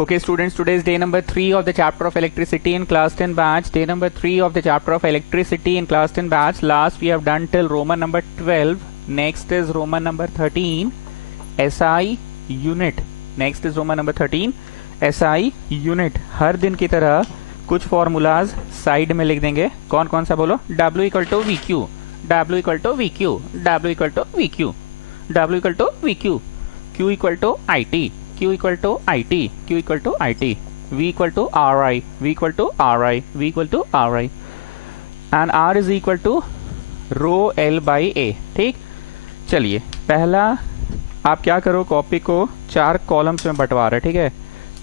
Okay, students, today is day number 3 of the chapter of electricity in class 10 batch. Day number 3 of the chapter of electricity in class 10 batch. Last we have done till Roman number 12. Next is Roman number 13, SI unit. Next is Roman number 13, SI unit. हर दिन की तरह कुछ formulas side में लिख देंगे. कौन कौन सा बोलो? W equal to V Q, W equal to V Q, W equal to V Q, W equal to V Q, Q equal to I T, Q equal to IT, Q equal to IT, V equal to RI, V equal to RI, V equal to RI, and R is equal to rho L by A. ठीक, चलिए पहला आप क्या करो, copy को 4 columns में बंटवा रहे. ठीक है,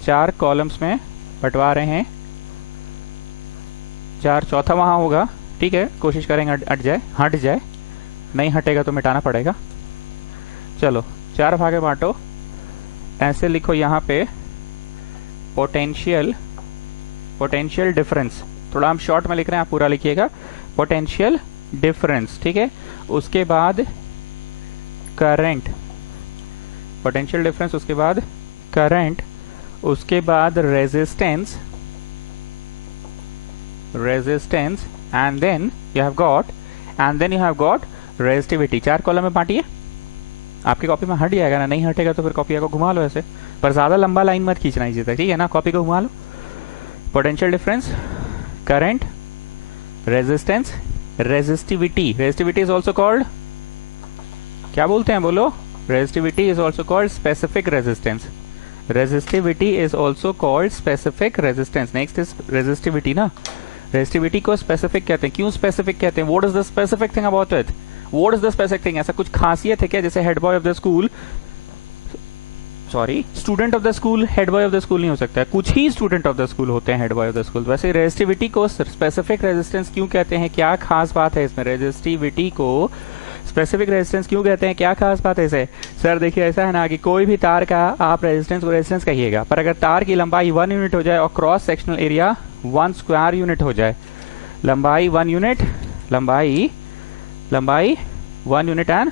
4 कॉलम्स में बंटवा रहे हैं. 4, चौथा वहां होगा. ठीक है, कोशिश करेंगे हट जाए, नहीं हटेगा तो मिटाना पड़ेगा. चलो 4 भागे बांटो. ऐसे लिखो यहाँ पे पोटेंशियल डिफरेंस. थोड़ा हम शॉर्ट में लिख रहे हैं, आप पूरा लिखिएगा. Potential difference. ठीक है, उसके बाद करंट, पोटेंशियल डिफरेंस, उसके बाद करंट, उसके बाद resistance, and then you have got resistivity. 4 column में बांटिए. आपकी कॉपी में हट जाएगा ना, नहीं हटेगा तो फिर कॉपी को घुमा लो ऐसे, पर ज्यादा लंबा लाइन मत खींचना इसी तक. ठीक है ना, कॉपी को घुमा लो. Potential difference, current, resistance, resistivity is also called, क्या बोलते हैं बोलो? Resistivity is also called specific resistance. Resistivity is also called specific resistance. Next is resistivity ना. रेजिस्टिविटी को स्पेसिफिक कहते हैं. क्यों स्पेसिफिक कहते हैं? What is the specific thing about it? What is the specific thing? ऐसा कुछ खासियत है क्या? जैसे head boy of the school, sorry student of the school head boy of the school नहीं हो सकता है. कुछ ही स्टूडेंट ऑफ द स्कूल होते हैं head boy of the school. वैसे रेजिस्टिविटी को स्पेसिफिक रेजिस्टेंस क्यों कहते हैं? क्या खास बात है इसमें? रेजिस्टिविटी को स्पेसिफिक रेजिस्टेंस क्यों कहते हैं? क्या खास बात है इसे? सर देखिए, ऐसा है ना कि कोई भी तार का आप रेजिस्टेंस को रेजिस्टेंस कहिएगा, पर अगर तार की लंबाई 1 यूनिट हो जाए और cross sectional area 1 square unit हो जाए, लंबाई 1 यूनिट, लंबाई 1 unit and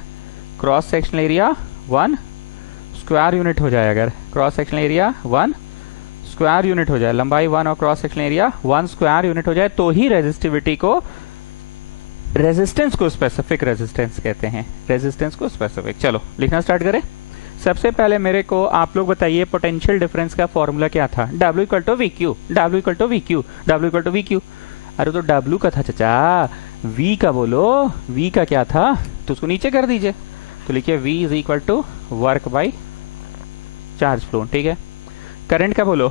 cross sectional area 1 square unit हो जाए, अगर cross sectional area 1 square unit हो जाए, लंबाई 1 और cross sectional area 1 square unit हो जाए, तो ही रेजिस्टिविटी को, रेजिस्टेंस को स्पेसिफिक रेजिस्टेंस कहते हैं. रेजिस्टेंस को स्पेसिफिक. चलो लिखना स्टार्ट करें. सबसे पहले मेरे को आप लोग बताइए पोटेंशियल डिफरेंस का फॉर्मूला क्या था? W equal to V Q, W equal to V Q, W equal to V Q. अरे तो W का था चाचा, V का बोलो. V का क्या था? तो उसको नीचे कर दीजिए. तो लिखिए V is equal to work by charge flown. ठीक है. करंट का बोलो.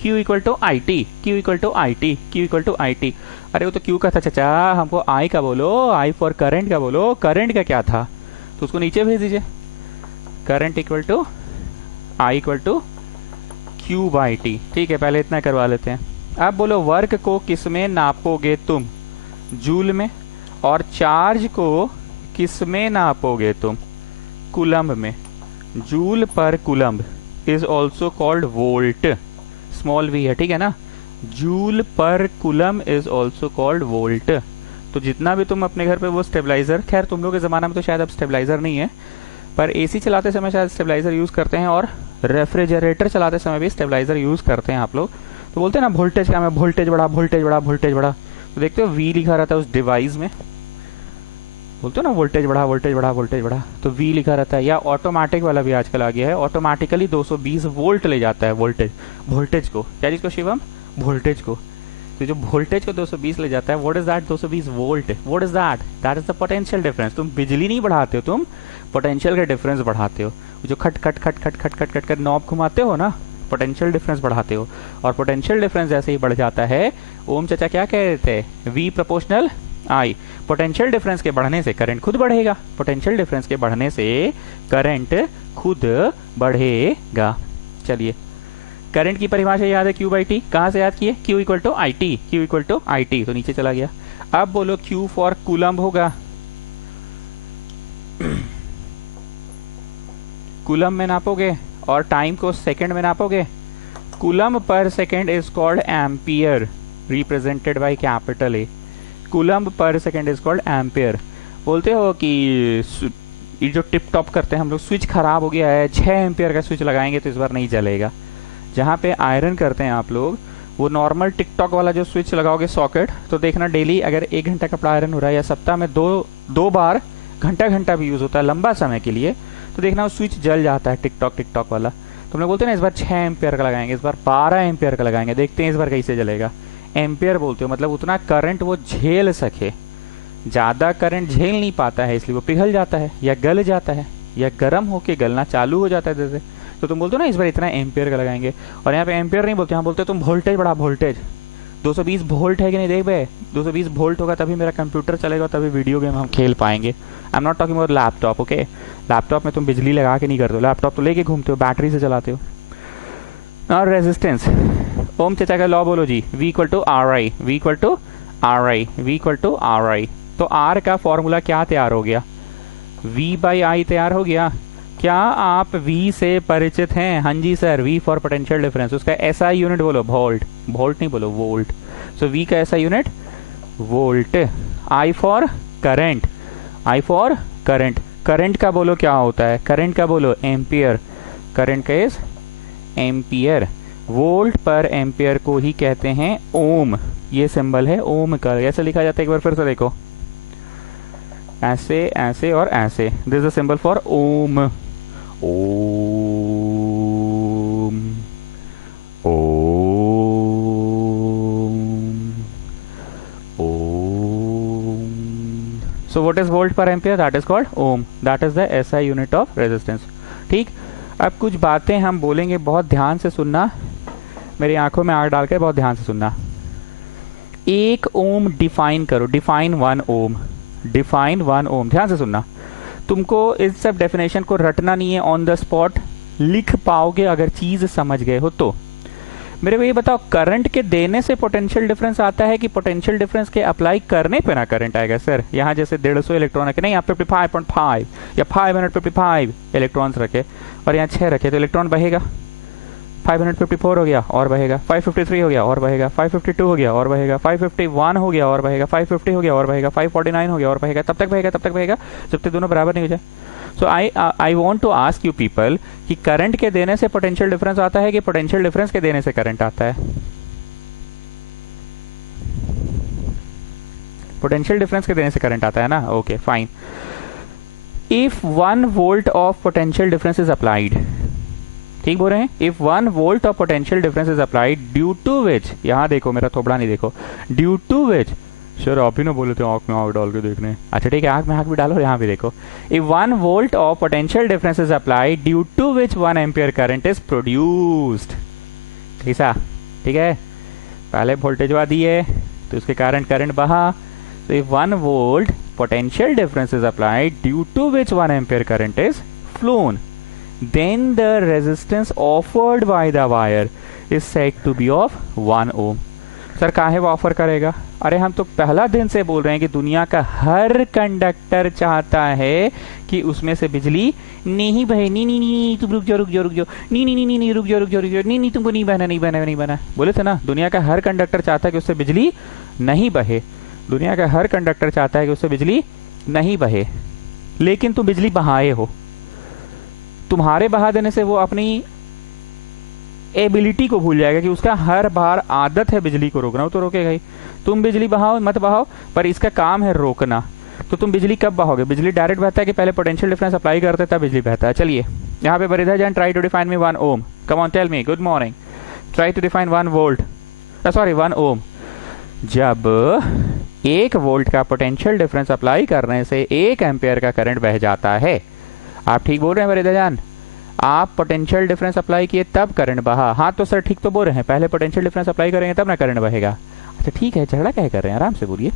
Q equal to I T, Q equal to I T, Q equal to I T. अरे वो तो Q का था चाचा, हमको I का बोलो. I फॉर करंट का बोलो. करंट का क्या था? तो उसको नीचे भेज दीजिए. Current equal to I equal to Q by T. ठीक है, पहले इतना करवा लेते हैं. अब बोलो वर्क को किस में नापोगे तुम? जूल में. और चार्ज को किस में नापोगे तुम? कूलम्ब में. जूल पर coulomb is also called volt. Small v है, ठीक है ना. जूल पर coulomb is also called volt. तो जितना भी तुम अपने घर पे वो स्टेबलाइजर, खैर तुम लोग के जमाना में तो शायद अब स्टेबलाइजर नहीं है, पर एसी चलाते समय शायद स्टेबलाइजर यूज करते हैं, और रेफ्रिजरेटर चलाते समय भी स्टेबलाइजर यूज करते हैं आप लोग. तो बोलते हैं ना वोल्टेज का, मैं वोल्टेज बढ़ा, वोल्टेज बढ़ा, वोल्टेज बढ़ा. तो देखते हो V लिखा रहता है उस डिवाइस में. बोलते हो ना वोल्टेज बढ़ा, वोल्टेज बढ़ा, वोल्टेज बढ़ा, तो V लिखा रहता है. या ऑटोमेटिक वाला भी आजकल आ गया है, ऑटोमेटिकली 220 वोल्ट ले जाता है वोल्टेज को. क्या चीज को शिवम? वोल्टेज को. तो जो वोल्टेज को 220 ले जाता है, what is that? 220 volt. What is that? That is the potential difference. तुम बिजली नहीं बढ़ाते हो, तुम पोटेंशियल का डिफरेंस बढ़ाते हो. जो खट खट खट खट खट खट खट कर नॉब घुमाते हो ना, पोटेंशियल डिफरेंस बढ़ाते हो. और पोटेंशियल डिफरेंस जैसे ही बढ़ जाता है, ओम चाचा क्या कह रहे थे? V proportional I. Potential difference के बढ़ने से करंट खुद बढ़ेगा. पोटेंशियल डिफरेंस के बढ़ने से करंट खुद बढ़ेगा. चलिए, करंट की परिभाषा याद है Q बाई टी. कहां से याद किए? Q equal to I T, Q equal to I T. तो नीचे चला गया. अब बोलो Q फॉर कूलम्ब होगा. कूलम्ब में नापोगे और टाइम को सेकंड में नापोगे. कूलम्ब पर second is called ampere, represented by capital A. Coulomb पर सेकंड इज कॉल्ड एम्पियर. बोलते हो कि ये जो टिप टॉप करते हैं हम लोग, स्विच खराब हो गया है, 6 एम्पियर का स्विच लगाएंगे तो इस बार नहीं जलेगा. जहाँ पे आयरन करते हैं आप लोग, वो नॉर्मल टिकटॉक वाला जो स्विच लगाओगे सॉकेट, तो देखना डेली अगर 1 घंटा कपड़ा आयरन हो रहा है या सप्ताह में दो बार घंटा घंटा भी यूज होता है लंबा समय के लिए, तो देखना वो स्विच जल जाता है टिकटॉक वाला। तो हम लोग बोलते हैं ना इस बार 6 एम्पियर का लगाएंगे, इस बार 12 एम्पियर का लगाएंगे, देखते हैं इस बार कैसे जलेगा। एम्पियर बोलते हो मतलब उतना करंट वो झेल सके, ज़्यादा करंट झेल नहीं पाता है इसलिए वो पिघल जाता है या गल जाता है या गर्म होके गलना चालू हो जाता है जैसे। तो तुम बोलते हो ना इस बार इतना एम्पियर का लगाएंगे, और यहाँ पे एम्पियर नहीं बोलते, यहाँ बोलते तुम वोल्टेज बढ़ा, वोल्टेज 220 वोल्ट है कि नहीं, देख भाई 220 वोल्ट होगा तभी मेरा कंप्यूटर चलेगा, तभी वीडियो गेम हम खेल पाएंगे। आई am not talking about laptop, okay. Laptop में तुम बिजली लगा के नहीं करते हो, लैपटॉप तो लेके घूमते हो, बैटरी से चलाते हो। और रेजिस्टेंस, ओम चचा का लॉ बोलो जी, V equal to R I, V equal to R I, V equal to R I. तो R का फॉर्मूला क्या तैयार हो गया, V बाई आई तैयार हो गया। क्या आप V से परिचित हैं? हाँ जी sir, V for potential difference, उसका ऐसा यूनिट बोलो वोल्ट, वोल्ट नहीं बोलो वोल्ट। सो V का ऐसा unit volt. I for current, I for current, current का बोलो क्या होता है, करंट का बोलो एम्पियर, करंट का is ampere. Volt per ampere को ही कहते हैं ओम, ये सिंबल है ओम का, ऐसे लिखा जाता है, एक बार फिर से देखो, ऐसे ऐसे और ऐसे, this is symbol for ohm. Ohm ohm ohm. So what is volt per ampere, that is called ohm, that is the SI unit of resistance. ठीक, अब कुछ बातें हम बोलेंगे, बहुत ध्यान से सुनना, मेरी आंखों में आग डालकर बहुत ध्यान से सुनना। 1 ओम डिफाइन करो, डिफाइन 1 ओम, डिफाइन 1 ओम, ध्यान से सुनना। तुमको इस सब डेफिनेशन को रटना नहीं है, ऑन द स्पॉट लिख पाओगे अगर चीज समझ गए हो तो। मेरे को ये बताओ, करंट के देने से पोटेंशियल डिफरेंस आता है कि पोटेंशियल डिफरेंस के अप्लाई करने पे ना करंट आएगा? सर यहाँ जैसे 150 इलेक्ट्रॉन रखे, नहीं यहाँ 55.5 या 555 इलेक्ट्रॉन्स रखे और यहाँ 6 रखे, तो इलेक्ट्रॉन बहेगा। 554 हो गया और बहेगा, 553 हो गया और बहेगा, 552 हो गया और बहेगा, 551 हो गया और बहेगा, 550 हो गया और बहेगा, 549 हो गया और बहेगा, तब तक बहेगा जब तक दोनों बराबर नहीं हो जाए। So I want to ask you people कि करंट के देने से पोटेंशियल डिफरेंस आता है कि पोटेंशियल डिफरेंस के देने से करंट आता है? पोटेंशियल डिफरेंस के देने से करंट आता है ना, okay fine. If 1 volt of potential difference is applied, ठीक बोल रहे हैं, if 1 volt of potential difference is applied due to which, यहां देखो मेरा थोबड़ा नहीं देखो, ड्यू टू विच, सर आप ही ना बोले थे आंख में आग डाल के देखने, अच्छा ठीक है आंख में आग भी डालो, यहाँ भी देखो। If 1 volt of potential difference is applied due to which 1 ampere current is produced, ऐसा ठीक है, पहले वोल्टेज दी है तो उसके कारण करंट बहा। तो if 1 volt potential difference is applied due to which 1 ampere current is flown, then the resistance offered by the wire is said to be of 1 ohm। Sir काहे वो ऑफर करेगा? अरे हम तो पहला दिन से बोल रहे हैं कि दुनिया का हर कंडक्टर चाहता है कि उसमें से बिजली नहीं बहे। नी तुम रुक जाओ नी रुक जाओ नी तुमको नहीं बहना, बोले थे ना, दुनिया का हर कंडक्टर चाहता है कि उससे बिजली नहीं बहे, दुनिया का हर कंडक्टर चाहता है कि उससे बिजली नहीं बहे, लेकिन तुम बिजली बहाए हो, तुम्हारे बहा देने से वो अपनी एबिलिटी को भूल जाएगा कि उसका हर बार आदत है बिजली को रोकना, वो तो रोकेगा ही। तुम बिजली बहाओ मत बहाओ, पर इसका काम है रोकना। तो तुम बिजली कब बहाओगे? बिजली डायरेक्ट बहता है कि पहले पोटेंशियल डिफरेंस अप्लाई करते तब बिजली बहता है? चलिए यहाँ पे बरिधा जान, try to define me 1 ohm, come on tell me, good morning, try to define 1 volt, sorry 1 ohm. जब 1 वोल्ट का पोटेंशियल डिफरेंस अप्लाई करने से 1 एम्पियर का करंट बह जाता है, आप ठीक बोल रहे हैं बरिधा जान, आप पोटेंशियल डिफरेंस अप्लाई किए तब करंट बहा। हाँ तो सर ठीक तो बोल रहे हैं, पहले पोटेंशियल डिफरेंस अप्लाई करेंगे तब ना करंट बहेगा। अच्छा ठीक है, झगड़ा क्या कर रहे हैं, आराम से बोलिए।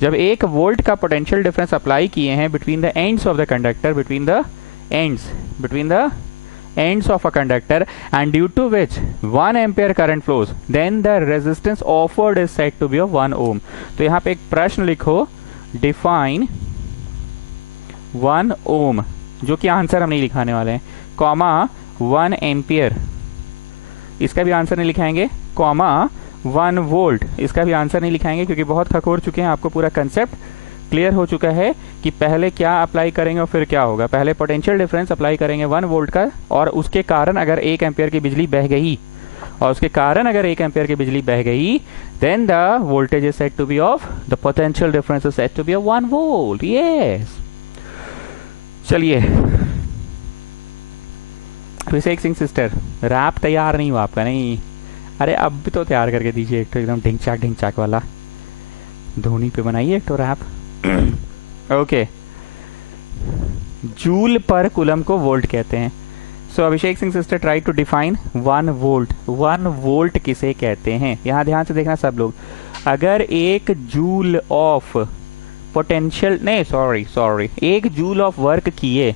जब 1 वोल्ट का पोटेंशियल डिफरेंस अप्लाई किए हैं between the ends of the conductor, between the ends of a conductor, and due to which 1 ampere current flows, then the resistance offered is said to be of 1 ohm. तो यहाँ पे एक प्रश्न लिखो, define 1 ओम, जो कि आंसर हम नहीं लिखाने वाले हैं, कॉमा 1 एम्पियर, इसका भी आंसर नहीं लिखाएंगे, कॉमा 1 वोल्ट, इसका भी आंसर नहीं लिखाएंगे, क्योंकि बहुत खखोर चुके हैं, आपको पूरा कंसेप्ट क्लियर हो चुका है कि पहले क्या अप्लाई करेंगे और फिर क्या होगा। पहले पोटेंशियल डिफरेंस अप्लाई करेंगे 1 वोल्ट का, और उसके कारण अगर 1 एम्पियर की बिजली बह गई और उसके कारण अगर 1 एम्पियर की बिजली बह गई, then the voltage is said to be of, the potential difference is said to be of 1 volt. Yes, चलिए अभिषेक सिंह सिस्टर, रैप तैयार नहीं हुआ आपका? नहीं, अरे अब भी तो तैयार करके दीजिए एक तो एकदम ढिंग चाक वाला, धोनी पे बनाइए एक तो रैप। ओके, जूल पर कुलम को वोल्ट कहते हैं। So Abhishek Singh sister try to define 1 volt. 1 volt किसे कहते हैं? यहाँ ध्यान से देखना सब लोग। अगर 1 जूल ऑफ पोटेंशियल, नहीं सॉरी 1 जूल ऑफ वर्क किए,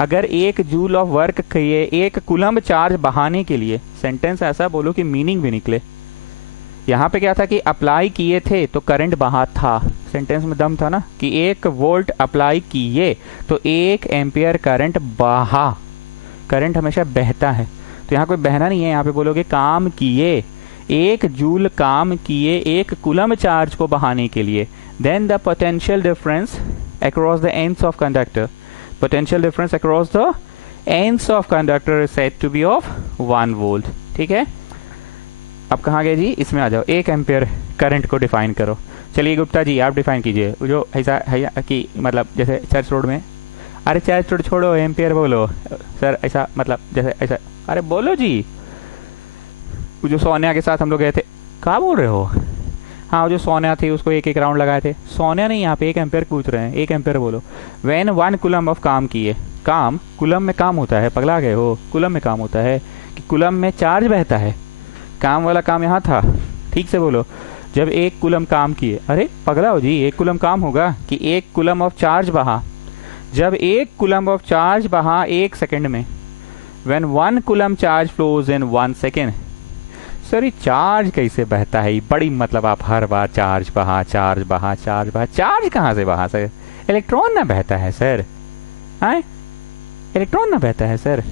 अगर 1 जूल ऑफ वर्क किए 1 कुलम चार्ज बहाने के लिए, सेंटेंस ऐसा बोलो कि मीनिंग भी निकले। यहाँ पे क्या था कि अप्लाई किए थे तो करंट बहा था, सेंटेंस में दम था ना कि 1 वोल्ट अप्लाई किए तो 1 एम्पियर करंट बहा। करंट हमेशा बहता है, तो यहाँ कोई बहना नहीं है। यहाँ पे बोलोगे काम किए, 1 जूल काम किए 1 कुलम चार्ज को बहाने के लिए, then the potential difference across the ends of conductor, potential difference across the ends of conductor is said to be of 1 volt. ठीक है, अब कहाँ गए जी? इसमें आ जाओ, 1 एम्पियर करंट को डिफाइन करो। चलिए गुप्ता जी आप डिफाइन कीजिए, जो ऐसा है कि मतलब जैसे चर्च रोड में, अरे चर्च रोड छोड़ो, एम्पियर बोलो सर, ऐसा मतलब जैसे ऐसा, अरे बोलो जी। वो जो सोनिया के साथ हम लोग गए थे, कहाँ बोल रहे हो? हाँ, वो जो सोनिया थी उसको 1 राउंड लगाए थे। सोनिया नहीं, यहाँ पे 1 एम्पियर पूछ रहे हैं, 1 एम्पियर बोलो। वैन 1 कुलम ऑफ काम किए, काम कुलम में काम होता है, पगला गए हो? कुलम में काम होता है कि कुलम में चार्ज बहता है? काम वाला काम यहाँ था, ठीक से बोलो। जब 1 कुलम काम किए, अरे पगला हो जी, 1 कुलम काम होगा कि 1 कुलम ऑफ चार्ज बहा। जब 1 कुलम ऑफ चार्ज बहा 1 सेकेंड में, when 1 coulomb charge flows in 1 second. Sir ये चार्ज कैसे बहता है? बड़ी मतलब आप हर बार चार्ज बहा, चार्ज बहा, चार्ज बहा, चार्ज कहाँ से बहा सर? इलेक्ट्रॉन ना बहता है सर, आए इलेक्ट्रॉन ना बहता है सर।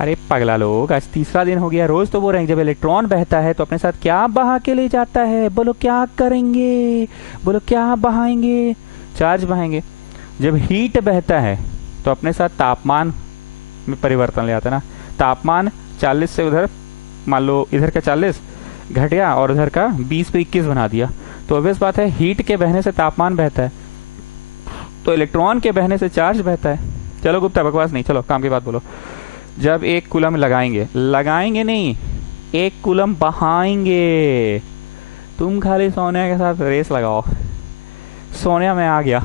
अरे पगला लोग, आज 3रा दिन हो गया, रोज तो बोल रहे हैं जब इलेक्ट्रॉन बहता है तो अपने साथ क्या बहा के ले जाता है? बोलो क्या करेंगे? बोलो क्या बहाएंगे? चार्ज बहाएंगे। जब हीट बहता है तो अपने साथ तापमान में परिवर्तन ले आता है ना। तापमान 40 से उधर, मान लो इधर का 40 घटिया और उधर का 20 पे 21 बना दिया, तो ऑब्वियस बात है हीट के बहने से तापमान बहता है, तो इलेक्ट्रॉन के बहने से चार्ज बहता है। चलो गुप्ता बकवास नहीं, चलो काम की बात बोलो। जब 1 कुलम लगाएंगे नहीं, 1 कुलम बहाएंगे। तुम खाली सोनिया के साथ रेस लगाओ। सोनिया में आ गया,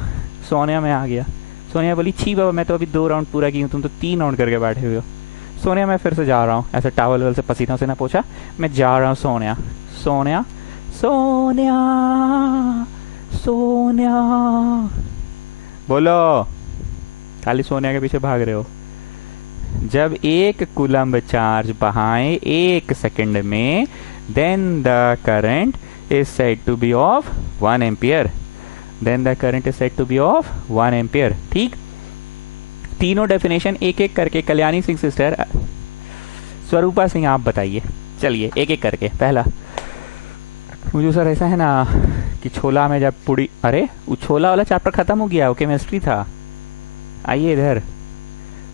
सोनिया बोली छी बाबा मैं तो अभी 2 राउंड पूरा की हूँ, तुम तो 3 राउंड करके बैठे हुए हो। सोनिया मैं फिर से जा रहा हूँ, ऐसे टावल से पसीना से ना पोछा, मैं जा रहा हूँ सोनिया। सोनिया सोनिया सोनिया बोलो, खाली सोनिया के पीछे भाग रहे हो। जब 1 कुलम्ब चार्ज बहाएं 1 सेकंड में, then the current is said to be of 1 ampere. Then the current is said to be of 1 ampere. ठीक, तीनों डेफिनेशन एक एक करके कल्याणी सिंह सिस्टर, स्वरूपा सिंह आप बताइए। चलिए एक एक करके। पहला, मुझे सर ऐसा है ना कि छोला में जब पूरी, अरे वो छोला वाला चैप्टर खत्म हो गया, वो केमिस्ट्री था। आइए इधर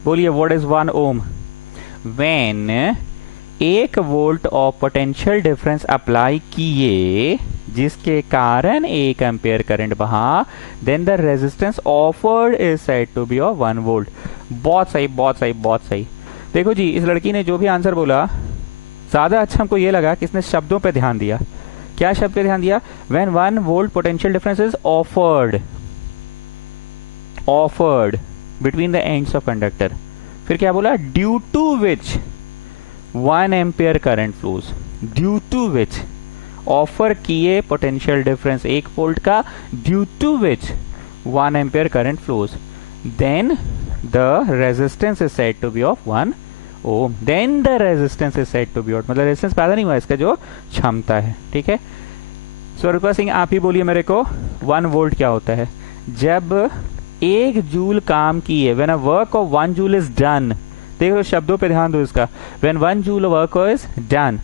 बोलिए, what is 1 ohm? When 1 volt of potential difference apply किए जिसके कारण 1 एम्पियर करंट बहा, then the resistance offered is said to be of 1 volt. बहुत सही, बहुत सही, बहुत सही। देखो जी, इस लड़की ने जो भी आंसर बोला, ज्यादा अच्छा हमको ये लगा कि इसने शब्दों पे ध्यान दिया। क्या शब्द पे ध्यान दिया? When 1 volt potential difference is offered between the ends of conductor. फिर क्या बोला? Due to which 1 ampere current flows. Due to which, offer किए पोटेंशियल डिफरेंस 1 वोल्ट का, due to which 1 ampere current flows, then the resistance is said to be of 1 ohm. Then the resistance is said to be of, मतलब resistance पैदा नहीं हुआ, इसका जो क्षमता है। ठीक है, स्वरूपा सिंह आप ही बोलिए मेरे को, 1 वोल्ट क्या होता है? जब 1 जूल काम किए, when a work of 1 joule is done. देखो शब्दों पे ध्यान दो इसका। When 1 joule work is done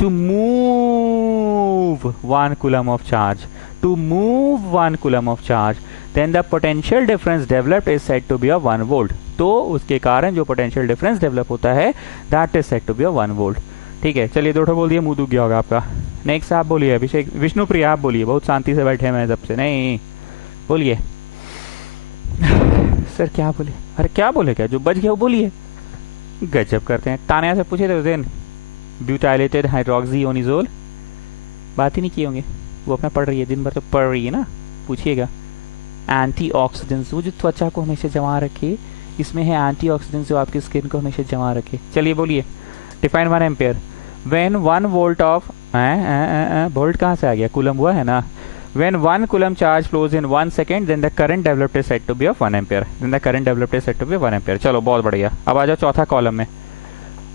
to move 1 coulomb of charge, to move 1 coulomb of charge, then the potential difference developed is said to be of 1 volt। तो उसके कारण जो potential difference develop होता है, that is said to be of 1 volt। ठीक है, चलिए 2 बोल दिए, मुंह दुख गया होगा आपका। नेक्स्ट आप बोलिए, अभिषेक विष्णुप्रिया आप बोलिए, बहुत शांति से बैठे हैं मैं सबसे। नहीं बोलिए सर क्या बोले, अरे क्या बोले, क्या जो बच गया वो बोलिए। गजब करते हैं। तानिया से पूछे थे उस दिन ब्यूटाइलेटेड हाइड्रोक्सीओनिजोल, बात ही नहीं किए होंगे, वो अपना पढ़ रही है, दिन भर तो पढ़ रही है ना। पूछिएगा एंटीऑक्सीडेंट्स, वो जो त्वचा को हमेशा जमा रखे, इसमें है एंटीऑक्सीडेंट्स जो आपकी स्किन को हमेशा जमा रखे। चलिए बोलिए, define 1 ampere when 1 volt of volt कहाँ से आ गया, कूलम हुआ है ना। When 1 coulomb charge flows in 1 second, then the current developed is said to be of 1 ampere. Then the current developed is said to be 1 ampere. चलो बहुत बढ़िया। अब आ जाओ चौथा कॉलम में,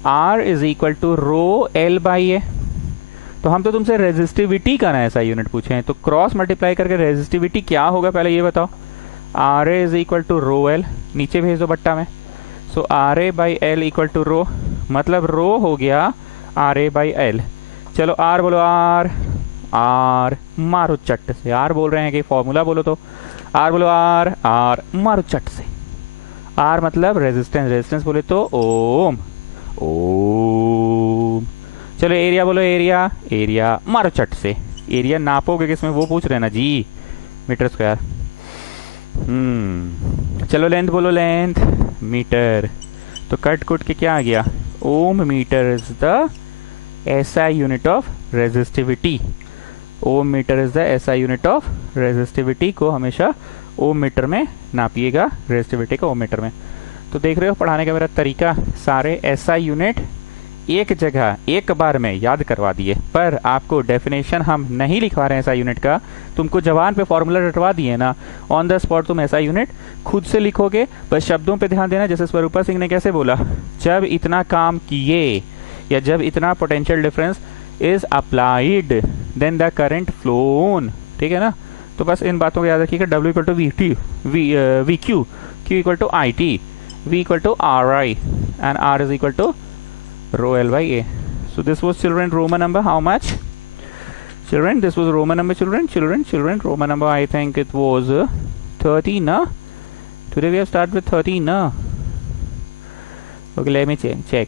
R is equal to rho L by A. तो हम तो तुमसे रेजिस्टिविटी का ना ऐसा यूनिट पूछे हैं, तो क्रॉस मल्टीप्लाई करके रेजिस्टिविटी क्या होगा पहले ये बताओ। R A is equal to rho L, नीचे भेज दो बट्टा में। So R A by L equal to rho, मतलब रो हो गया आर ए बाई एल। चलो आर बोलो, आर मारो चट से, आर बोल रहे हैं कि फॉर्मूला बोलो, तो आर बोलो, आर मारो चट से। आर मतलब रेजिस्टेंस, रेजिस्टेंस बोले तो ओम, ओम। चलो एरिया बोलो, एरिया मारो चट से। एरिया नापोगे किसमें वो पूछ रहे हैं ना जी, मीटर स्क्वायर। चलो लेंथ बोलो, लेंथ मीटर। तो कट कुट के क्या आ गया, ohm metre is the SI unit of resistivity. Ohm metre is the SI unit of resistivity को हमेशा ओम मीटर में नापिएगा, रेजिस्टिविटी को ओम मीटर में। तो देख रहे हो पढ़ाने का मेरा तरीका, सारे एसआई यूनिट एक जगह एक बार में याद करवा दिए, पर आपको डेफिनेशन हम नहीं लिखवा रहे हैं एसआई यूनिट का, तुमको जबान पे फॉर्मूला रटवा दिए ना, ऑन द स्पॉट तुम एसआई यूनिट खुद से लिखोगे। बस शब्दों पे ध्यान देना, जैसे स्वरूपा सिंह ने कैसे बोला, जब इतना काम किए या जब इतना potential difference is applied then the current flown, ठीक है ना। तो बस इन बातों को याद रखिएगा, W equal to V Q, Q equal to I T, V equal to R I and R is equal to rho L by A. So this was children Roman number how much? Children, this was Roman number, children Roman number, I think it was 13 na? Today we have started with 13 na? Okay, let me check.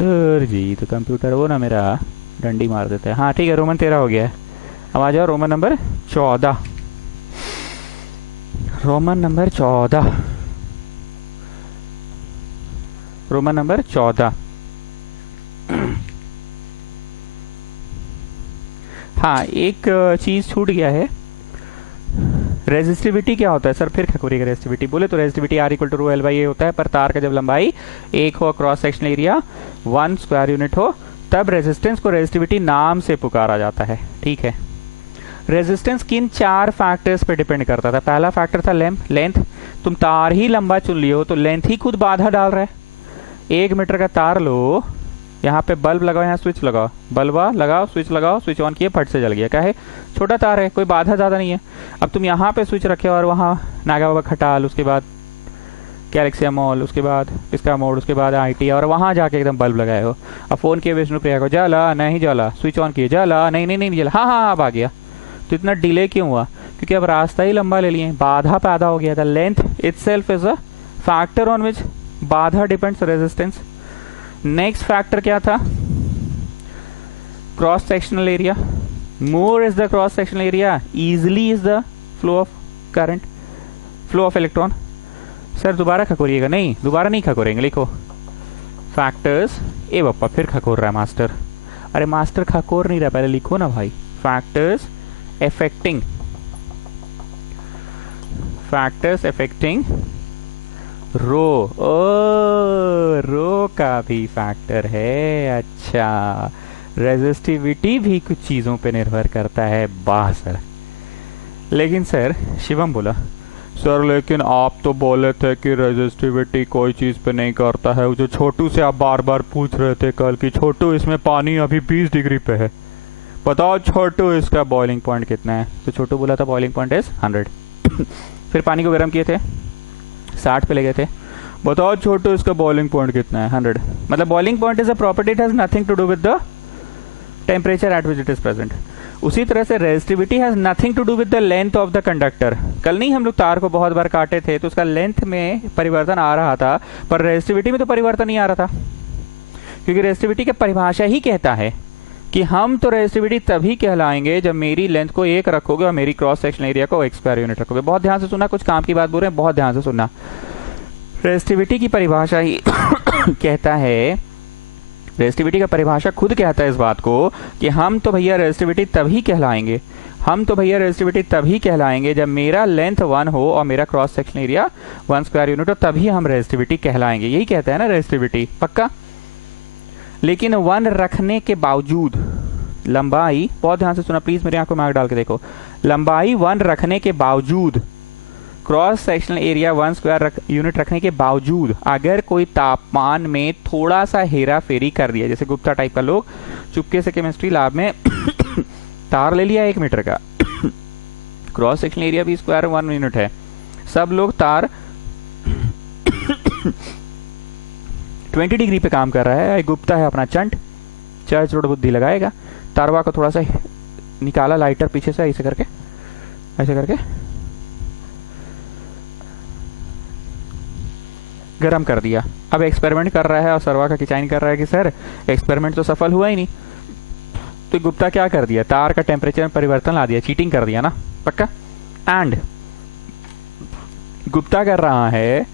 जी तो computer वो ना मेरा डंडी मार देता है। हाँ ठीक है, रोमन 13 हो गया है। अब आ जाओ Roman number 14, Roman number 14, Roman number 14। हाँ एक चीज छूट गया है, रेजिस्टिविटी क्या होता है सर, फिर खकोरिएगा। रेजिस्टिविटी बोले तो resistivity R equal to rho L by A होता है, पर तार का जब लंबाई 1 हो, cross sectional area 1 square unit हो, तब रेजिस्टेंस को रेजिस्टिविटी नाम से पुकारा जाता है, ठीक है। रेजिस्टेंस किन 4 फैक्टर्स पे डिपेंड करता था। पहला फैक्टर था लेंथ, तुम तार ही लंबा चुन लिए हो तो लेंथ ही खुद बाधा डाल रहा है। 1 मीटर का तार लो, यहाँ पे बल्ब लगाओ, यहाँ स्विच लगाओ, बल्बा लगाओ, स्विच ऑन किए, फट से जल गया, क्या है, छोटा तार है, कोई बाधा ज़्यादा नहीं है। अब तुम यहाँ पे स्विच रखे और वहाँ नागा बाबा खटाल, उसके बाद गैलेक्सिया मॉल, उसके बाद इसका मोड़, उसके बाद IT, और वहाँ जाके एकदम बल्ब लगाए हो। अब फ़ोन किए विष्णुप्रिया को, जला नहीं जला, स्विच ऑन किए, जला नहीं जला, हाँ अब आ गया। तो इतना डिले क्यों हुआ, क्योंकि अब रास्ता ही लंबा ले लिए, बाधा पैदा हो गया था। Length itself is a factor on which बाधा डिपेंड्स रेजिस्टेंस। नेक्स्ट फैक्टर क्या था, cross sectional area. More is the cross sectional area, easily is the flow of current, flow of electron. Sir दोबारा खकोरिएगा, नहीं दोबारा नहीं खकोरेंगे, लिखो फैक्टर्स। ए बप्पा फिर खकोर रहा है मास्टर, अरे मास्टर खकोर नहीं रहा, पहले लिखो ना भाई। फैक्टर्स अफेक्टिंग रो, रो का भी फैक्टर है, अच्छा। रेजिस्टिविटी भी कुछ चीजों पे निर्भर करता है, वाह सर। लेकिन सर शिवम बोला, सर लेकिन आप तो बोले थे कि रेजिस्टिविटी कोई चीज पे नहीं करता है। जो छोटू से आप बार बार पूछ रहे थे कल की, छोटू इसमें पानी अभी 20 डिग्री पे है, बताओ छोटू इसका बॉइलिंग पॉइंट कितना है। तो छोटू बोला था बॉइलिंग पॉइंट इज 100। फिर पानी को गर्म किए थे, 60 पे ले गए थे, बताओ छोटू इसका बॉइलिंग पॉइंट कितना है, 100। मतलब boiling point is a property, it has nothing to do with the temperature at which it is present. उसी तरह से resistivity has nothing to do with the length of the conductor. कल नहीं हम लोग तार को बहुत बार काटे थे तो उसका लेंथ में परिवर्तन आ रहा था, पर रेजिस्टिविटी में तो परिवर्तन नहीं आ रहा था, क्योंकि रेजिस्टिविटी की परिभाषा ही कहता है कि हम तो रेजिस्टिविटी तभी कहलाएंगे जब मेरी लेंथ को 1 रखोगे और मेरी क्रॉस सेक्शन एरिया को x स्क्वायर यूनिट रखोगे। बहुत ध्यान से सुनना, कुछ काम की बात बोल रहे हैं, बहुत ध्यान से सुनना। रेजिस्टिविटी की परिभाषा ही कहता है, रेजिस्टिविटी का परिभाषा खुद कहता है इस बात को कि हम तो भैया रेजिस्टिविटी तभी कहलाएंगे, हम तो भैया रेजिस्टिविटी तभी कहलाएंगे जब मेरा लेंथ 1 हो और मेरा cross section area 1 square unit हो, तभी हम रेजिस्टिविटी कहलाएंगे। यही कहता है ना रेजिस्टिविटी, पक्का। लेकिन 1 रखने के बावजूद लंबाई, बहुत ध्यान से सुना प्लीज, मेरी आंखों में आंख डाल के देखो, लंबाई 1 रखने के बावजूद, cross sectional area 1 square unit रखने के बावजूद, अगर कोई तापमान में थोड़ा सा हेरा फेरी कर दिया, जैसे गुप्ता टाइप का लोग चुपके से केमिस्ट्री लैब में तार ले लिया 1 मीटर का, क्रॉस सेक्शनल एरिया भी स्क्वायर 1 यूनिट है, सब लोग तार 20 डिग्री पे काम कर रहा है, गुप्ता है अपना चंट, चर्च रोड बुद्धि लगाएगा, तारवा को थोड़ा सा निकाला लाइटर पीछे से, ऐसे करके गरम कर दिया। अब एक्सपेरिमेंट कर रहा है और सरवा का खिंचाइन कर रहा है कि सर एक्सपेरिमेंट तो सफल हुआ ही नहीं। तो गुप्ता क्या कर दिया, तार का टेम्परेचर में परिवर्तन ला दिया, चीटिंग कर दिया ना, पक्का। एंड गुप्ता कर रहा है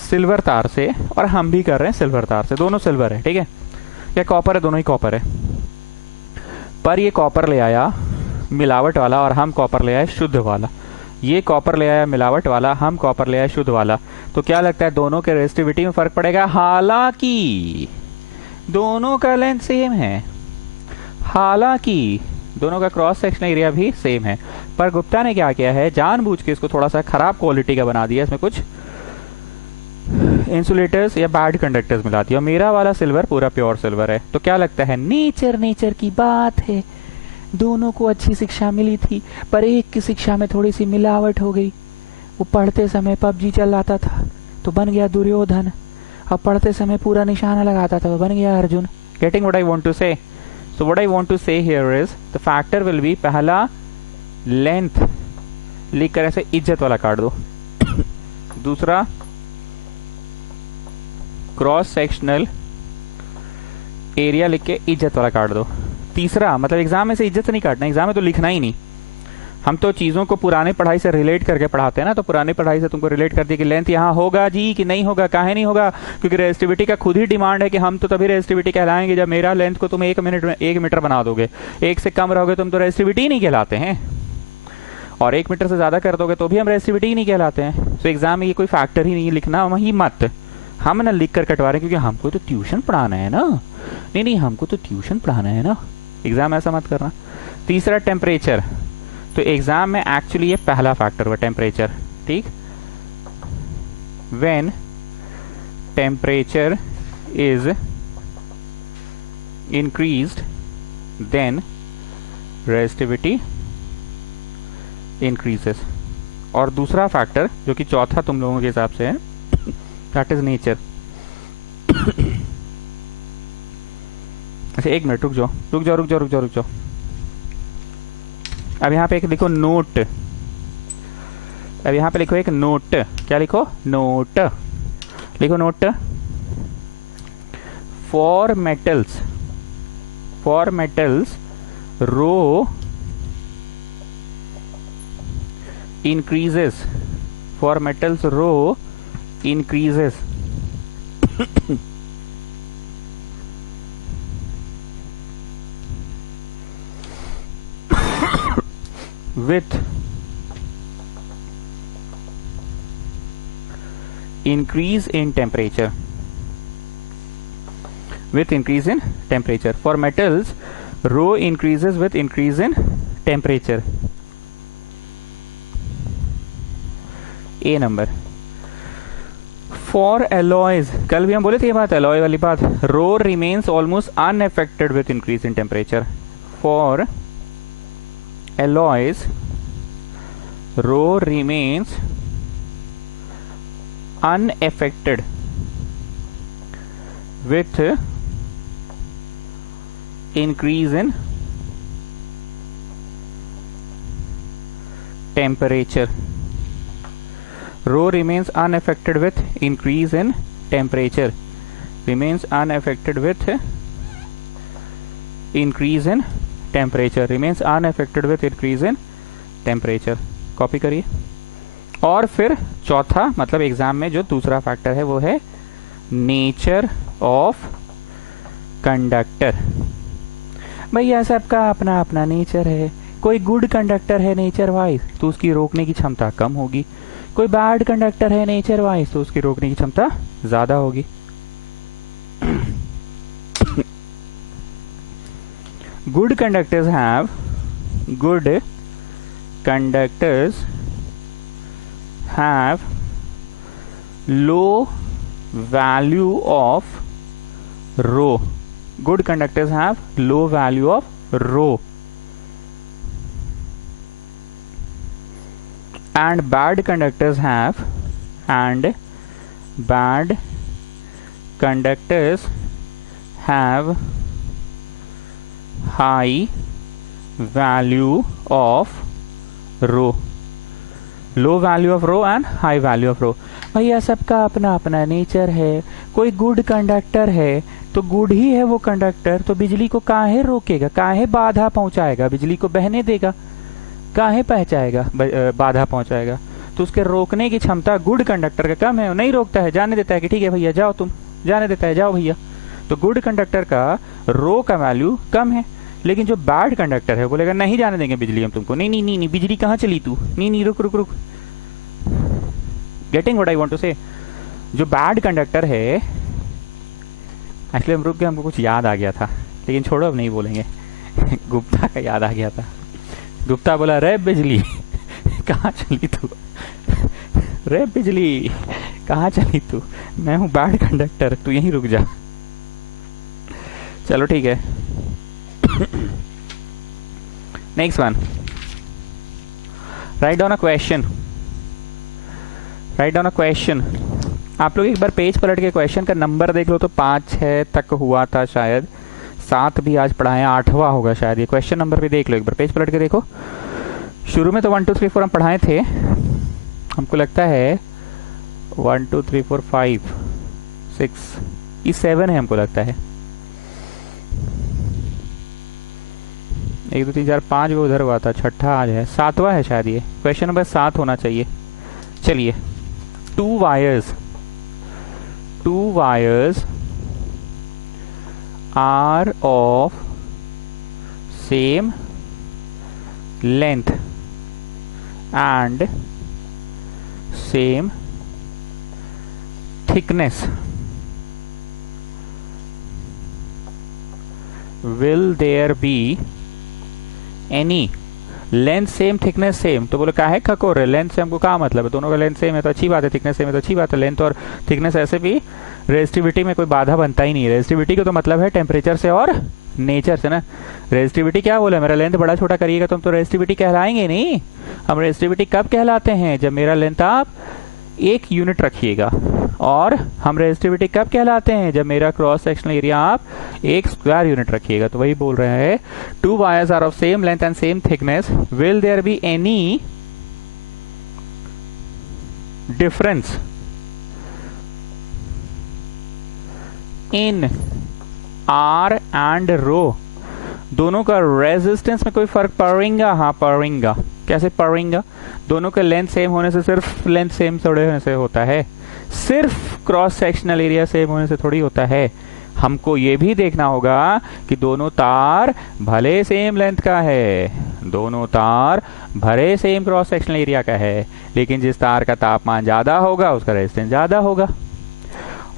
सिल्वर तार से और हम भी कर रहे हैं सिल्वर तार से, दोनों सिल्वर है, ठीक है, या कॉपर है, दोनों ही कॉपर है। पर ये कॉपर ले आया मिलावट वाला और हम कॉपर ले आए शुद्ध वाला, ये कॉपर ले आया मिलावट वाला, हम कॉपर ले आए शुद्ध वाला। तो क्या लगता है दोनों के रेजिस्टिविटी में फर्क पड़ेगा? हालांकि दोनों का लेंथ सेम है, हालांकि दोनों का क्रॉस सेक्शन एरिया भी सेम है, पर गुप्ता ने क्या किया है, जानबूझ के इसको थोड़ा सा खराब क्वालिटी का बना दिया, इसमें कुछ इंसुलेटर्स या बैड कंडक्टर्स मिला दिया। मेरा वाला सिल्वर पूरा प्योर सिल्वर है। तो क्या लगता है, नेचर की बात है, दोनों को अच्छी शिक्षा मिली थी, पर एक की शिक्षा में थोड़ी सी मिलावट हो गई। वो पढ़ते समय पबजी चलाता था तो बन गया दुर्योधन, अब पढ़ते समय पूरा निशाना लगाता था तो बन गया Arjun. Getting what I want to say? So what I want to say here is the factor will be, पहला लेंथ लिख कर ऐसे इज्जत वाला काट दो, दूसरा क्रॉस सेक्शनल एरिया लिख के इज्जत वाला काट दो, तीसरा मतलब एग्जाम में से इज्जत से नहीं काटना, एग्जाम में तो लिखना ही नहीं। हम तो चीजों को पुरानी पढ़ाई से रिलेट करके पढ़ाते हैं ना, तो पुरानी पढ़ाई से तुमको रिलेट कर दिया कि लेंथ यहाँ होगा जी कि नहीं होगा, काहे नहीं होगा, क्योंकि रेजिस्टिविटी का खुद ही डिमांड है कि हम तो तभी रेजिस्टिविटी कहलाएंगे जब मेरा लेंथ को तुम 1 मिनट में 1 मीटर बना दोगे, 1 से कम रहोगे तुम तो रेजिस्टिविटी ही नहीं कहलाते हैं, और 1 मीटर से ज्यादा कर दोगे तो भी हम रेजिस्टिविटी ही नहीं कहलाते हैं। तो एग्जाम में ये कोई फैक्टर ही नहीं लिखना, वही मत, हम ना लिख कर कटवा रहे हैं क्योंकि हमको तो ट्यूशन पढ़ाना है ना, नहीं हमको तो ट्यूशन पढ़ाना है ना, एग्जाम ऐसा मत करना। तीसरा टेम्परेचर, तो एग्जाम में एक्चुअली ये पहला फैक्टर हुआ टेम्परेचर, ठीक। When temperature is increased then resistivity increases. और दूसरा फैक्टर जो कि चौथा तुम लोगों के हिसाब से है, दैट इज नेचर। अच्छा 1 मिनट रुक जाओ। अब यहाँ पे एक लिखो नोट, अब यहाँ पे लिखो एक नोट, क्या लिखो? नोट लिखो, note for metals rho increases, for metals rho increases with increase in temperature, with increase in temperature. For metals rho increases with increase in temperature. A number. For alloys, कल भी हम बोले थे ये बात, एलॉय वाली बात, rho remains almost unaffected with increase in temperature. For alloys rho remains unaffected with increase in temperature. Rho remains unaffected with increase in temperature. Remains unaffected with increase in temperature. Remains unaffected with increase in temperature. Copy करिए। और फिर चौथा मतलब exam में जो दूसरा factor है वो है नेचर ऑफ कंडक्टर। भैया सबका अपना अपना नेचर है। कोई गुड कंडक्टर है नेचर वाइज तो उसकी रोकने की क्षमता कम होगी, कोई बैड कंडक्टर है नेचर वाइज तो उसकी रोकने की क्षमता ज्यादा होगी। Good conductors have low value of rho. Good conductors have low value of rho. And bad conductors have high value of rho. Low value of rho and high value of rho. भैया सबका अपना अपना nature है। कोई good conductor है तो good ही है वो कंडक्टर, तो बिजली को काहे रोकेगा, काहे बाधा पहुंचाएगा, बिजली को बहने देगा, काहे पहुंचाएगा बाधा पहुंचाएगा। तो उसके रोकने की क्षमता गुड कंडक्टर का कम है, नहीं रोकता है, जाने देता है कि ठीक है भैया जाओ, तुम जाने देता है जाओ भैया। तो गुड कंडक्टर का रो का वैल्यू कम है। लेकिन जो बैड कंडक्टर है बोलेगा नहीं जाने देंगे बिजली हम तुमको, नहीं नहीं नहीं, नहीं बिजली कहाँ चली तू, नहीं नहीं रुक रुक रुक। Getting what I want to say. जो बैड कंडक्टर है, एक्चुअली हम रुक गए, हमको कुछ याद आ गया था लेकिन छोड़ो अब नहीं बोलेंगे। गुप्ता का याद आ गया था। गुप्ता बोला रे बिजली कहाँ चली तू, रे बिजली कहाँ चली तू, मैं हूँ बैड कंडक्टर, तू यहीं रुक जा। चलो ठीक है। Next one. Write down a question. Write down a question. आप लोग एक बार पेज पलट के क्वेश्चन का नंबर देख लो तो 5-6 तक हुआ था शायद, 7 भी आज पढ़ाए, 8वां होगा शायद। ये क्वेश्चन नंबर भी देख लो, एक बार पेज पलट के देखो। शुरू में तो 1 2 3 4 हम पढ़ाए थे, हमको लगता है 1 2 3 4 5 6 ये 7 है हमको लगता है। 1 2 3 4 5 वो उधर हुआ था, छठा आज है, 7वां है शायद। ये क्वेश्चन नंबर 7 होना चाहिए। चलिए, two wires are of same length and same thickness. Will there be any length same thickness same? तो बोले काहे खकोर है, लेंथ से हमको क्या मतलब है, दोनों का लेंथ सेम है तो अच्छी बात है, थिकनेस सेम है तो अच्छी बात है। लेंथ और थिकनेस ऐसे भी रेजिस्टिविटी में कोई बाधा बनता ही नहीं है। रेजिस्टिविटी का तो मतलब है टेम्परेचर से और नेचर से ना। रेजिस्टिविटी क्या बोले, मेरा लेंथ बड़ा छोटा करिएगा तो हम तो रेजिस्टिविटी कहलाएंगे नहीं। हम रेजिस्टिविटी कब कहलाते हैं, जब मेरा लेंथ आप 1 यूनिट रखिएगा। और हम रेजिस्टिविटी कब कहलाते हैं, जब मेरा क्रॉस सेक्शनल एरिया आप 1 स्क्वायर यूनिट रखिएगा। तो वही बोल रहे हैं, two wires are of same length and same thickness, will there be any difference in R and rho? दोनों का रेजिस्टेंस में कोई फर्क पड़ेगा? हाँ पड़ेगा। कैसे पड़ेगा? दोनों का लेंथ सेम होने से, सिर्फ लेंथ सेम थोड़े होने से होता है, सिर्फ क्रॉस सेक्शनल एरिया सेम होने से थोड़ी होता है। हमको ये भी देखना होगा कि दोनों तार भले सेम लेंथ का है, दोनों तार भले सेम क्रॉस सेक्शनल एरिया का है, लेकिन जिस तार का तापमान ज्यादा होगा उसका रेजिस्टेंस ज्यादा होगा।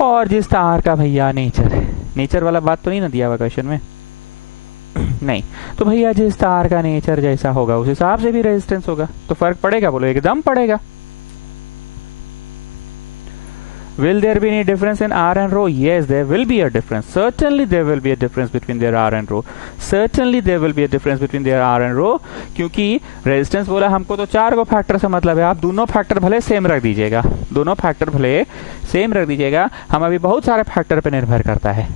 और जिस तार का भैया नेचर वाला बात तो नहीं ना दिया हुआ क्वेश्चन में नहीं, तो भैया जिस तार का नेचर जैसा होगा उस हिसाब से भी रेजिस्टेंस होगा। तो फर्क पड़ेगा? बोलो एकदम पड़ेगा। Will there be any difference in R and rho? Yes, there will be a difference. Certainly there will be a difference between their R and rho. Certainly there will be a difference between their R and rho. क्योंकि resistance बोला हमको तो 4 गो factor से मतलब है। आप दोनों factor भले सेम रख दीजिएगा, दोनों फैक्टर भले सेम रख दीजिएगा, हम अभी बहुत सारे फैक्टर पे निर्भर करता है।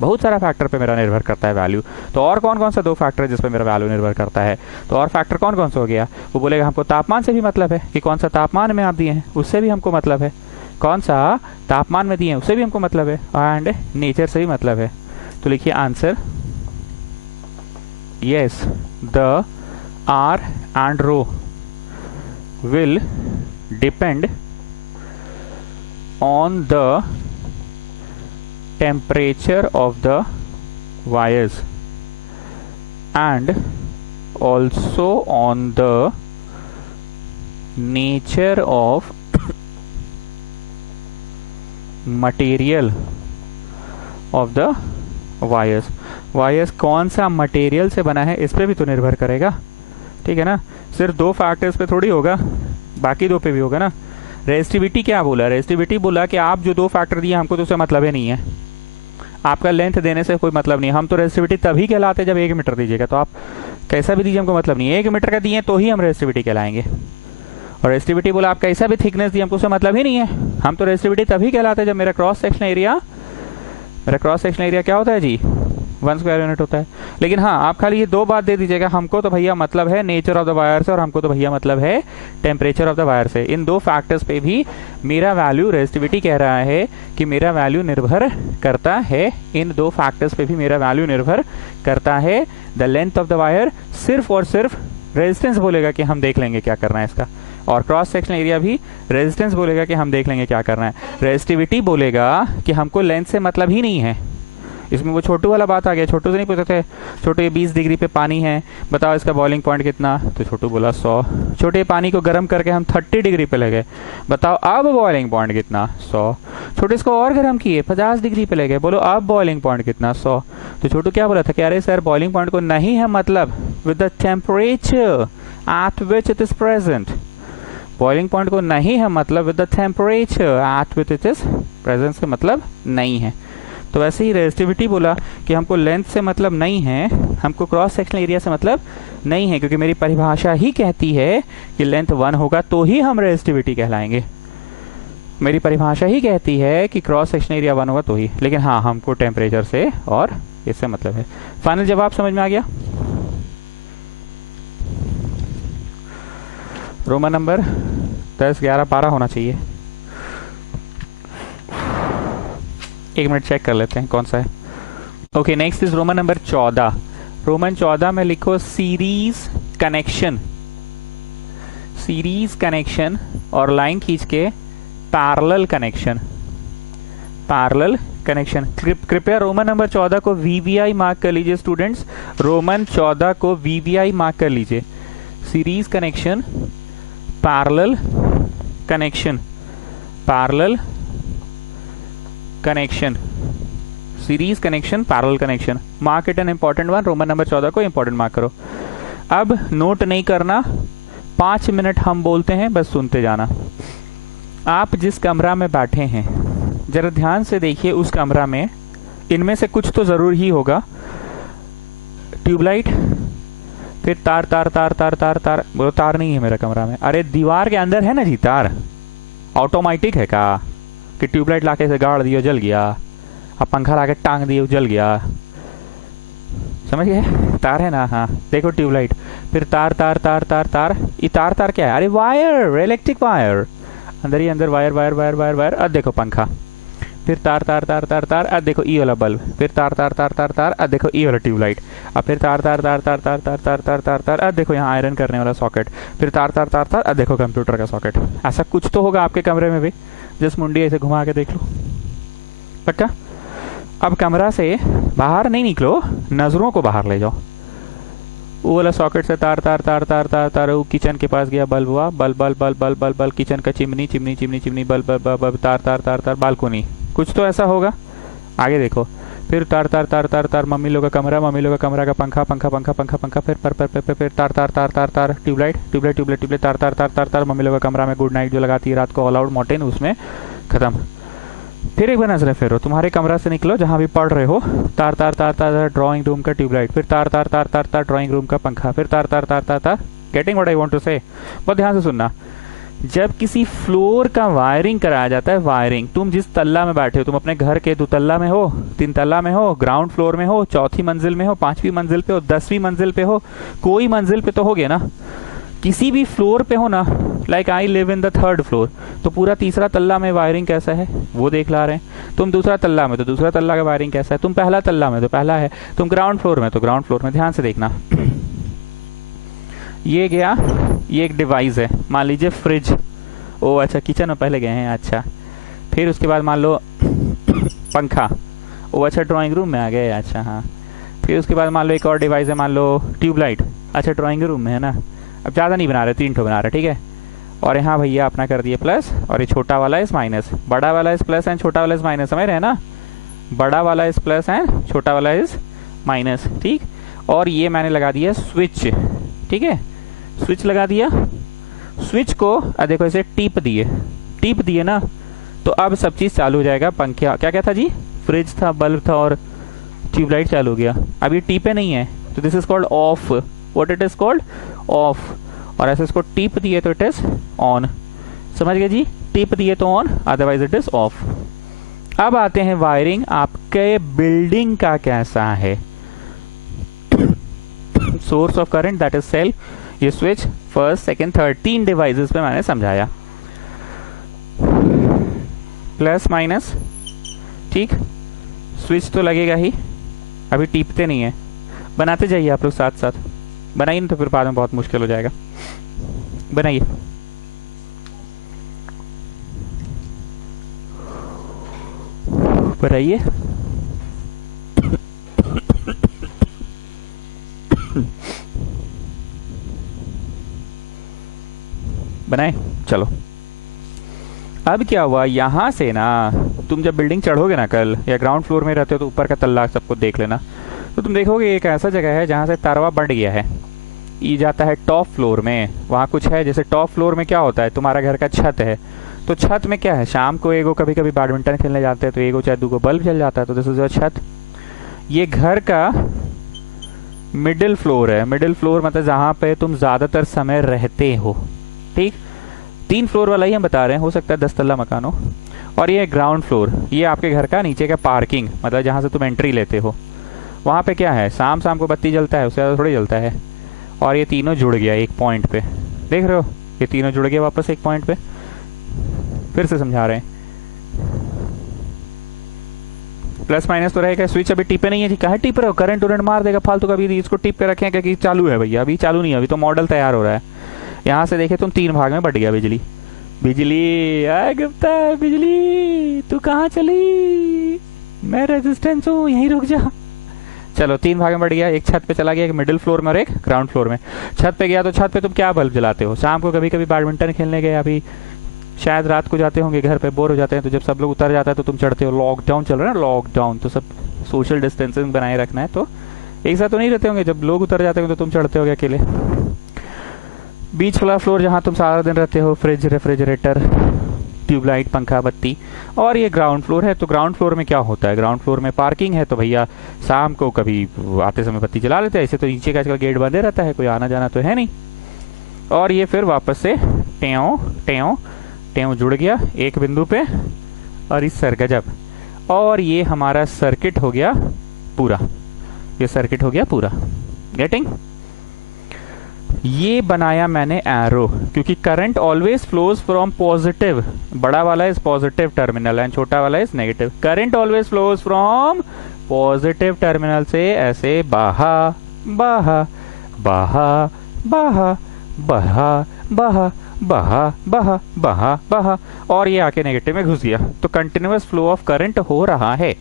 बहुत सारा फैक्टर पे मेरा निर्भर करता है वैल्यू। तो और कौन कौन सा 2 फैक्टर है जिस पे मेरा वैल्यू निर्भर करता है? तो और फैक्टर कौन कौन सा हो गया? वो बोलेगा हमको तापमान से भी मतलब है कि कौन सा तापमान में आप दिए हैं, उससे भी हमको मतलब है। कौन सा तापमान में दिए हैं उससे भी हमको मतलब है, एंड नेचर से भी मतलब है। तो लिखिए answer, yes the R and rho will depend on the temperature of the wires and also on the nature of material of the wires। Wires कौन सा मटेरियल से बना है इस पे भी तो निर्भर करेगा, ठीक है ना। सिर्फ 2 फैक्टर्स पे थोड़ी होगा, बाकी 2 पे भी होगा ना। रेजिस्टिविटी क्या बोला? रेजिस्टिविटी बोला कि आप जो 2 फैक्टर दिए हमको तो उससे मतलब ही नहीं है, आपका लेंथ देने से कोई मतलब नहीं। हम तो रेजिस्टिविटी तभी कहलाते जब 1 मीटर दीजिएगा, तो आप कैसा भी दीजिए हमको मतलब नहीं है। 1 मीटर का दिए तो ही हम रेजिस्टिविटी कहलाएंगे। और रेजिस्टिविटी बोला आप कैसा भी थिकनेस दिए हमको उससे मतलब ही नहीं है, हम तो रेजिस्टिविटी तभी कहलाते जब मेरा क्रॉस सेक्शनल एरिया क्या होता है जी? 1 स्क्वायर यूनिट होता है। लेकिन हाँ, आप खाली ये 2 बात दे दीजिएगा, हमको तो भैया मतलब है नेचर ऑफ द वायर से और हमको तो भैया मतलब है टेम्परेचर ऑफ द वायर से। इन 2 फैक्टर्स पे भी मेरा वैल्यू, रेजिस्टिविटी कह रहा है कि मेरा वैल्यू निर्भर करता है, इन 2 फैक्टर्स पे भी मेरा वैल्यू निर्भर करता है। The length of the wire सिर्फ और सिर्फ रेजिस्टेंस बोलेगा कि हम देख लेंगे क्या करना है इसका, और क्रॉस सेक्शनल एरिया भी रेजिस्टेंस बोलेगा कि हम देख लेंगे क्या करना है। रेजिस्टिविटी बोलेगा कि हमको लेंथ से मतलब ही नहीं है। इसमें वो छोटू वाला बात आ गया, छोटू से नहीं पूछ सकते छोटू ये 20 डिग्री पे पानी है, बताओ इसका बॉइलिंग पॉइंट कितना? तो छोटू बोला 100। छोटे पानी को गर्म करके हम 30 डिग्री पे ले गए, बताओ अब बॉइलिंग पॉइंट कितना? 100। छोटे इसको और गर्म किए 50 डिग्री पे ले गए, बोलो अब बॉइलिंग पॉइंट कितना? 100। तो छोटू क्या बोला था कि अरे सर बॉइलिंग पॉइंट को नहीं है मतलब with the temperature at which it is present. Boiling point को नहीं है मतलब with the temperature at which it is present का मतलब नहीं है। तो वैसे ही रेजिस्टिविटी बोला कि हमको लेंथ से मतलब नहीं है, हमको क्रॉस सेक्शनल एरिया से मतलब नहीं है, क्योंकि मेरी परिभाषा ही कहती है कि लेंथ 1 होगा तो ही हम रेजिस्टिविटी कहलाएंगे। मेरी परिभाषा ही कहती है कि क्रॉस सेक्शनल एरिया 1 होगा तो ही। लेकिन हाँ, हमको टेम्परेचर से और इससे मतलब है। फाइनल जवाब समझ में आ गया? रोमन नंबर 10, 11, 12 होना चाहिए। 1 मिनट चेक कर लेते हैं कौन सा है। Okay, next is Roman number 14। Roman 14 में लिखो सीरीज कनेक्शन। सीरीज कनेक्शन और लाइन खींच के पैरेलल कनेक्शन। Parallel connection. कृपया रोमन नंबर 14 को वीवीआई मार्क कर लीजिए स्टूडेंट्स, रोमन 14 को वीवीआई मार्क कर लीजिए। Series connection, parallel connection, parallel connection, series connection, parallel connection. Mark it an important one. Roman number 14 को इंपॉर्टेंट मार्क करो। अब नोट नहीं करना, 5 मिनट हम बोलते हैं, बस सुनते जाना। आप जिस कमरा में बैठे हैं जरा ध्यान से देखिए, उस कमरा में इनमें से कुछ तो जरूर ही होगा। ट्यूबलाइट, फिर तार तार तार तार तार तार, बोलो तार नहीं है मेरा कमरा में। अरे दीवार के अंदर है ना जी तार, ऑटोमेटिक है का कि ट्यूबलाइट लाके से गाड़ दियो जल गया, अब पंखा लाके टांग दियो जल गया, समझ गए? तार है ना, हाँ देखो ट्यूबलाइट, फिर तार तार तार तार तार, ये तार तार क्या है? अरे वायर, इलेक्ट्रिक वायर, अंदर ही अंदर wire wire wire wire wire. अब देखो पंखा, फिर तार तार तार तार तार, अब देखो ई वाला बल्ब, फिर तार तार तार तार तार, अब देखो ई वाला ट्यूबलाइट, अब फिर तार तार तार तार तार तार तार तार तार तार, अब देखो यहाँ आयरन करने वाला सॉकेट, फिर तार तार तार तार, अब देखो कंप्यूटर का सॉकेट। ऐसा कुछ तो होगा आपके कमरे में भी, जिस मुंडी ऐसे घुमा के देख लो, पक्का। अब कमरा से बाहर नहीं निकलो, नजरों को बाहर ले जाओ। वो वाला सॉकेट से तार तार तार तार तार तार, वो किचन के पास गया, बल्ब हुआ, bulb bulb bulb bulb bulb bulb, kitchen का chimney chimney chimney chimney, bulb bulb bulb, तार तार तार तार, बालकोनी, कुछ तो ऐसा होगा। आगे देखो, फिर तार तार तार तार तार, मम्मी लोग का कमरा, मम्मी लोग का कमरा का पंखा पंखा पंखा पंखा पंखा, फिर फिर तार तार तार तार तार, ट्यूबलाइट ट्यूबलाइट ट्यूबलाइट ट्यूबलाइट, तार तार तार तार तार, मम्मी लोग का कमरा में गुड नाइट जो लगाती है रात को, ऑल आउट मॉर्टेन, उसमें खत्म। फिर एक बार नजरें फेरो, तुम्हारे कमरा से निकलो जहाँ भी पढ़ रहे हो, तार तार तार तार ड्राइंग रूम का ट्यूबलाइट, फिर तार तार तार तार तार ड्राइंग रूम का पंखा, फिर तार तार तार तार तार। Getting what I want to say? बहुत ध्यान से सुनना। जब किसी फ्लोर का वायरिंग कराया जाता है, वायरिंग, तुम जिस तल्ला में बैठे हो, तुम अपने घर के 2 तल्ला में हो, 3 तल्ला में हो, ग्राउंड फ्लोर में हो, 4थी मंजिल में हो, 5वीं मंजिल पे हो, 10वीं मंजिल पे हो, कोई मंजिल पे तो हो गया ना, किसी भी फ्लोर पे हो ना, like I live in the 3rd floor, तो पूरा 3रा तल्ला में वायरिंग कैसा है वो देख ला रहे हैं। तुम 2रा तल्ला में, तो 2रा तल्ला का वायरिंग कैसा है। तुम पहला तल्ला में, तो पहला है। तुम ग्राउंड फ्लोर में, तो ग्राउंड फ्लोर में। ध्यान से देखना, ये गया, ये एक डिवाइस है, मान लीजिए फ्रिज। ओ अच्छा, किचन में पहले गए हैं, अच्छा। फिर उसके बाद मान लो पंखा। ओ अच्छा, ड्राइंग रूम में आ गए, अच्छा हाँ। फिर उसके बाद मान लो एक और डिवाइस है, मान लो ट्यूबलाइट। अच्छा, ड्राइंग रूम में है ना। अब ज़्यादा नहीं बना रहे, 3 ठो बना रहे, ठीक है। और यहाँ भैया अपना कर दिए प्लस, और ये छोटा वाला इस माइनस, बड़ा वाला इस प्लस एंड छोटा वाला इस माइनस, समझ रहे हैं ना। बड़ा वाला इस प्लस एंड छोटा वाला इस माइनस, ठीक। और ये मैंने लगा दिया स्विच, ठीक है, स्विच लगा दिया। स्विच को देखो ऐसे टीप दिए ना, तो अब सब चीज चालू हो जाएगा। पंखा क्या क्या था जी, फ्रिज था, बल्ब था और ट्यूबलाइट चालू हो गया। अब ये टीपे नहीं है, तो this is called off. What it is called, of. और ऐसे इसको टीप दिए तो इट इज ऑन। समझ गए जी, टीप दिए तो on, otherwise it is off. अब आते हैं वायरिंग आपके बिल्डिंग का कैसा है। Source of current that is cell, ये switch, first, second, third, 3 devices पे मैंने समझाया, प्लस माइनस, ठीक। स्विच तो लगेगा ही, अभी टीपते नहीं है, बनाते जाइए आप लोग साथ साथ, बनाइए, तो फिर बाद में बहुत मुश्किल हो जाएगा। बनाइए, बनाइए। बनाए, चलो। अब क्या हुआ, यहां से ना तुम जब बिल्डिंग चढ़ोगे ना कल, या ग्राउंड फ्लोर में रहते हो तो ऊपर का तल्ला सबको देख लेना, तो तुम देखोगे एक ऐसा जगह है जहां से तारवा बढ़ गया है, ये जाता है टॉप फ्लोर में। वहां कुछ है, जैसे टॉप फ्लोर में क्या होता है, तुम्हारा घर का छत है, तो छत में क्या है, शाम को एगो कभी कभी बैडमिंटन खेलने जाते हैं तो एगो चाहे 2 बल्ब जल जाता है, तो दिस इज योर छत। ये घर का मिडिल फ्लोर है। मिडिल फ्लोर मतलब जहां पे तुम ज्यादातर समय रहते हो, ठीक। 3 फ्लोर वाला ही हम बता रहे हैं, हो सकता है 10 तल्ला मकान हो। और ये ग्राउंड फ्लोर, ये आपके घर का नीचे का पार्किंग, मतलब जहां से तुम एंट्री लेते हो। वहां पे क्या है, शाम शाम को बत्ती जलता है, उससे ज्यादा थोड़ी जलता है। और ये तीनों जुड़ गया एक पॉइंट पे, देख रहे हो, ये तीनों जुड़ गया वापस एक पॉइंट पे। फिर से समझा रहे हैं, प्लस माइनस तो रहेगा। स्विच अभी टिपे नहीं है जी, कहा टिप रहे हो, करंट उरंट मार देगा फालतू का। अभी इसको टिप के रखें क्योंकि चालू है भैया, अभी चालू नहीं है, अभी तो मॉडल तैयार हो रहा है। यहाँ से देखे तुम 3 भाग में बट गया बिजली। बिजली आए गुप्ता, बिजली तू कहाँ चली, मैं रेजिस्टेंस हूँ, यहीं रुक जा। चलो 3 भाग में बढ़ गया, एक छत पे चला गया, एक मिडिल फ्लोर में और एक ग्राउंड फ्लोर में। छत पे गया तो छत पे तुम क्या बल्ब जलाते हो, शाम को कभी कभी बैडमिंटन खेलने गए, अभी शायद रात को जाते होंगे, घर पे बोर हो जाते हैं, तो जब सब लोग उतर जाता है तो तुम चढ़ते हो। लॉकडाउन चल रहा है ना, लॉकडाउन, तो सब सोशल डिस्टेंसिंग बनाए रखना है, तो एक साथ तो नहीं रहते होंगे, जब लोग उतर जाते होंगे तो तुम चढ़ते होगे अकेले। बीच वाला फ्लोर जहाँ तुम सारा दिन रहते हो, फ्रिज, रेफ्रिजरेटर, ट्यूबलाइट, पंखा, बत्ती। और ये ग्राउंड फ्लोर है, तो ग्राउंड फ्लोर में क्या होता है, ग्राउंड फ्लोर में पार्किंग है, तो भैया शाम को कभी आते समय बत्ती जला लेते हैं। ऐसे तो नीचे का आजकल गेट बंदे रहता है, कोई आना जाना तो है नहीं। और ये फिर वापस से टेव टेव टेव जुड़ गया एक बिंदु पे, और इस सर गजब। और ये हमारा सर्किट हो गया पूरा, ये सर्किट हो गया पूरा। गेटिंग, ये बनाया मैंने एरो, क्योंकि current always flows from positive, बड़ा वाला इज पॉजिटिव टर्मिनल एंड छोटा वाला is negative. Current always flows from positive terminal से ऐसे बहा बहा बहा बहा बहा बहा बहा बहा बहा बहा, और ये आके नेगेटिव में घुस गया। तो कंटिन्यूअस फ्लो ऑफ करंट हो रहा है,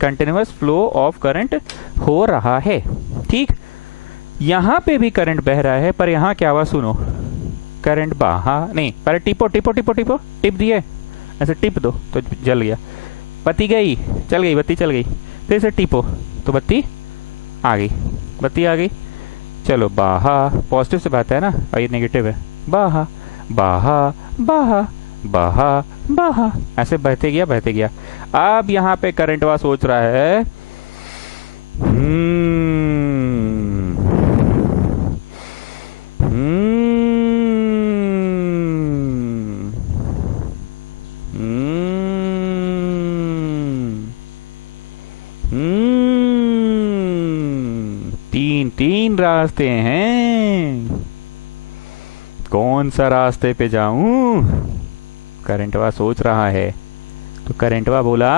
कंटिन्यूअस फ्लो ऑफ करंट हो रहा है, ठीक। यहां पे भी करंट बह रहा है, पर यहां क्या हुआ सुनो, करंट बहा नहीं, पहले टिपो टिपो टिपो टिपो, टिप दिए, ऐसे टिप दो तो जल गया, बत्ती गई, चल गई, बत्ती चल गई। फिर से टिपो तो बत्ती आ गई, बत्ती आ गई। चलो बहा, पॉजिटिव से बहता है ना, और ये नेगेटिव है, बहा बहा बहा बहा बहा, ऐसे बहते गया बहते गया। अब यहाँ पे करंट वाला सोच रहा है तीन रास्ते हैं, कौन सा रास्ते पे जाऊं? करंटवा सोच रहा है। तो करंटवा बोला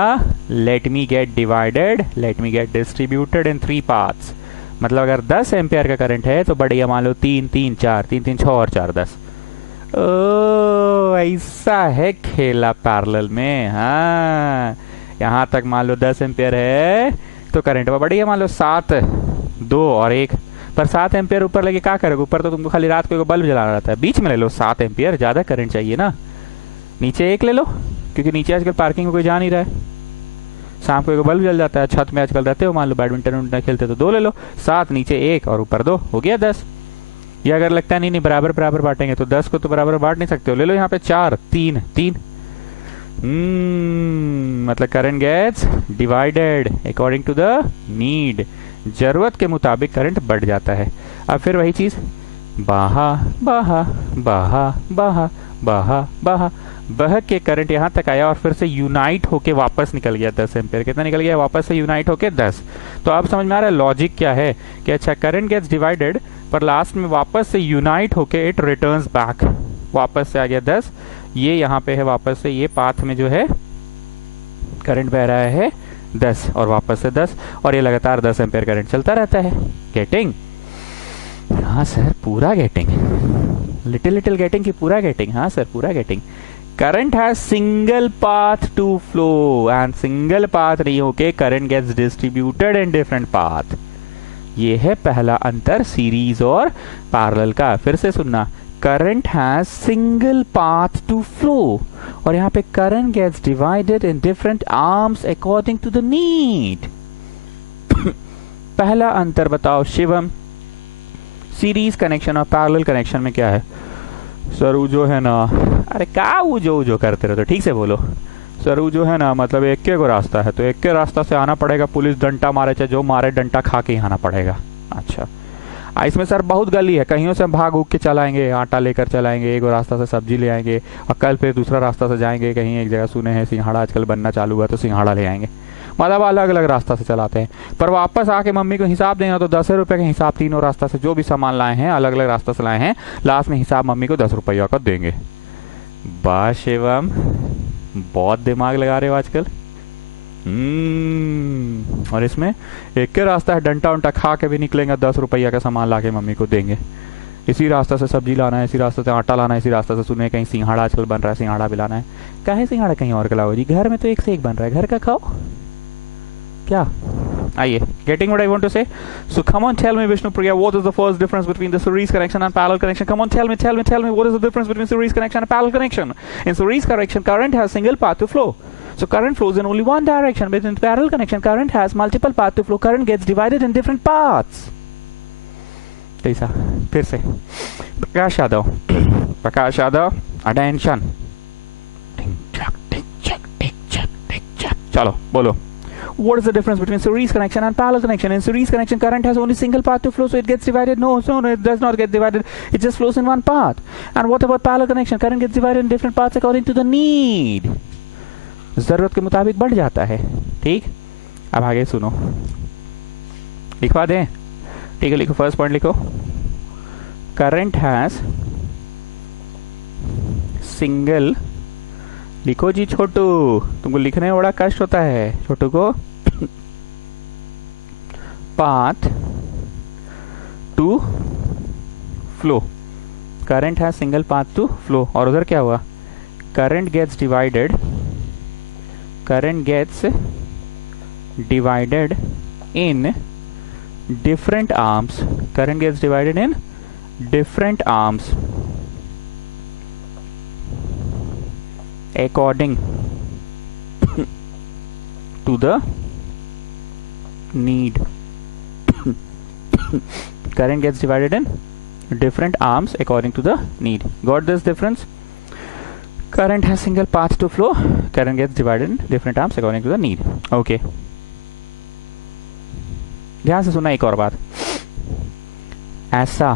let me gate divided, let me get distributed in 3 parts. मतलब अगर 10 एम्पियर का करंट है तो बढ़िया मान लो 3 3 4, 3 3 6 और 4 10। ओ ऐसा है खेला पैरेलल में। हाँ, यहाँ तक मान लो 10 एम्पियर है तो करंट में बढ़िया मान लो 7 2 और 1। पर 7 एम्पियर ऊपर लगे क्या करोगे? ऊपर तो तुमको खाली रात को बल्ब जलाना रहता है। बीच में ले लो 7 एम्पियर, ज्यादा करंट चाहिए ना। नीचे 1 ले लो, क्योंकि नीचे आजकल पार्किंग में कोई जा नहीं रहा है। शाम को एक बल्ब जल जाता है। छत में आजकल रहते हो, मान लो बैडमिंटन खेलते तो 2 ले लो। 7 नीचे 1 और ऊपर 2, हो गया 10। या अगर लगता है नहीं बराबर बराबर बांटेंगे तो 10 को तो बराबर बांट नहीं सकते हो, ले लो यहाँ पे 4 3 3। मतलब current gets divided according to the need. जरूरत के मुताबिक करंट बढ़ जाता है। अब फिर वही चीज, बहा बहा बहा बहा बहा बहा, बह के करंट यहाँ तक आया और फिर से यूनाइट होके वापस निकल गया 10 एम्पियर। कितना निकल गया? वापस से यूनाइट होके 10। तो अब समझ में आ रहा है लॉजिक क्या है कि अच्छा करंट गेट्स डिवाइडेड पर लास्ट में वापस से यूनाइट होके इट रिटर्न्स बैक, वापस से आ गया 10। ये यहाँ पे है वापस से, ये पाथ में जो है करंट बह रहा है 10 और वापस से 10, और ये लगातार 10 एम्पियर करंट चलता रहता है। गेटिंग? हाँ सर पूरा गेटिंग, लिटिल लिटिल गेटिंग की पूरा गेटिंग। हाँ सर पूरा getting. Current has single path to flow and single path नहीं होके current gets distributed in different path. ये है पहला अंतर सीरीज और पैरेलल का। फिर से सुनना, current has single path to flow और यहाँ पे current gets divided in different arms according to the need. पहला अंतर बताओ शिवम, सीरीज कनेक्शन और पैरेलल कनेक्शन में क्या है? सर वो जो है ना, अरे का वो जो करते रहते, ठीक से बोलो। सर वो जो है ना, मतलब एक के को रास्ता है तो एक के रास्ता से आना पड़ेगा। पुलिस डंटा मारे चाहे जो मारे, डंटा खा के ही आना पड़ेगा। अच्छा, इसमें सर बहुत गली है, कहीं से हम भाग उग के चलाएंगे, आटा लेकर चलाएंगे, एक रास्ता से सब्जी ले आएंगे और कल फिर दूसरा रास्ता से जाएंगे। कहीं एक जगह सुने हैं सिंघाड़ा आजकल बनना चालू हुआ तो सिंघाड़ा ले आएंगे। मतलब अलग अलग रास्ता से चलाते हैं। पर वापस आके मम्मी को हिसाब देना तो 10 रुपए का हिसाब, तीनों रास्ता से जो भी सामान लाए हैं अलग अलग रास्ता से लाए हैं, लास्ट में हिसाब मम्मी को 10 रुपया का देंगे। वाह शिवम, बहुत दिमाग लगा रहे हो आजकल। और इसमें एक के रास्ता है, डंटा उंटा खा के भी निकलेंगे, 10 रुपया का सामान ला के मम्मी को देंगे। इसी रास्ता से सब्जी लाना है, इसी रास्ते से आटा लाना है, इसी रास्ते से सुने कहीं सिंघाड़ा आजकल बन रहा है, सिंघाड़ा भी लाना है। काहे सिंघाड़ा कहीं और का लाओ जी, घर में तो एक से एक बन रहा है, घर का खाओ क्या। आइए, getting what I want to say. So come on, tell me Vishnu Priya, what is the first difference between the series connection and parallel connection? Come on, tell me what is the difference between series connection and parallel connection? In series connection, current has single path to flow, so current flows in only one direction. But in parallel connection, current has multiple path to flow. Current gets divided in different paths. कैसा? फिर से Prakash Yadav attention. चलो बोलो, what is the difference between series connection and parallel connection? In series connection, current has only single path to flow, so it gets divided. No, it does not get divided. It just flows in one path. And what about parallel connection? Current gets divided in different parts according to the need. जरूरत के मुताबिक बढ़ जाता है। ठीक, अब आगे सुनो, लिखवा दें? ठीक है, लिखो, फर्स्ट पॉइंट लिखो। करंट हैज सिंगल, लिखो जी छोटू, तुमको लिखने में बड़ा कष्ट होता है छोटू को। पाथ टू फ्लो, करंट है सिंगल पाथ टू फ्लो। और उधर क्या हुआ? Current gets divided in different arms, current gets divided in different arms according to the need. Current gets divided in different arms according to the need. Got this difference? Current has single path to flow. Current gets divided in different arms according to the need. Okay. ध्यान से सुना एक और बात, ऐसा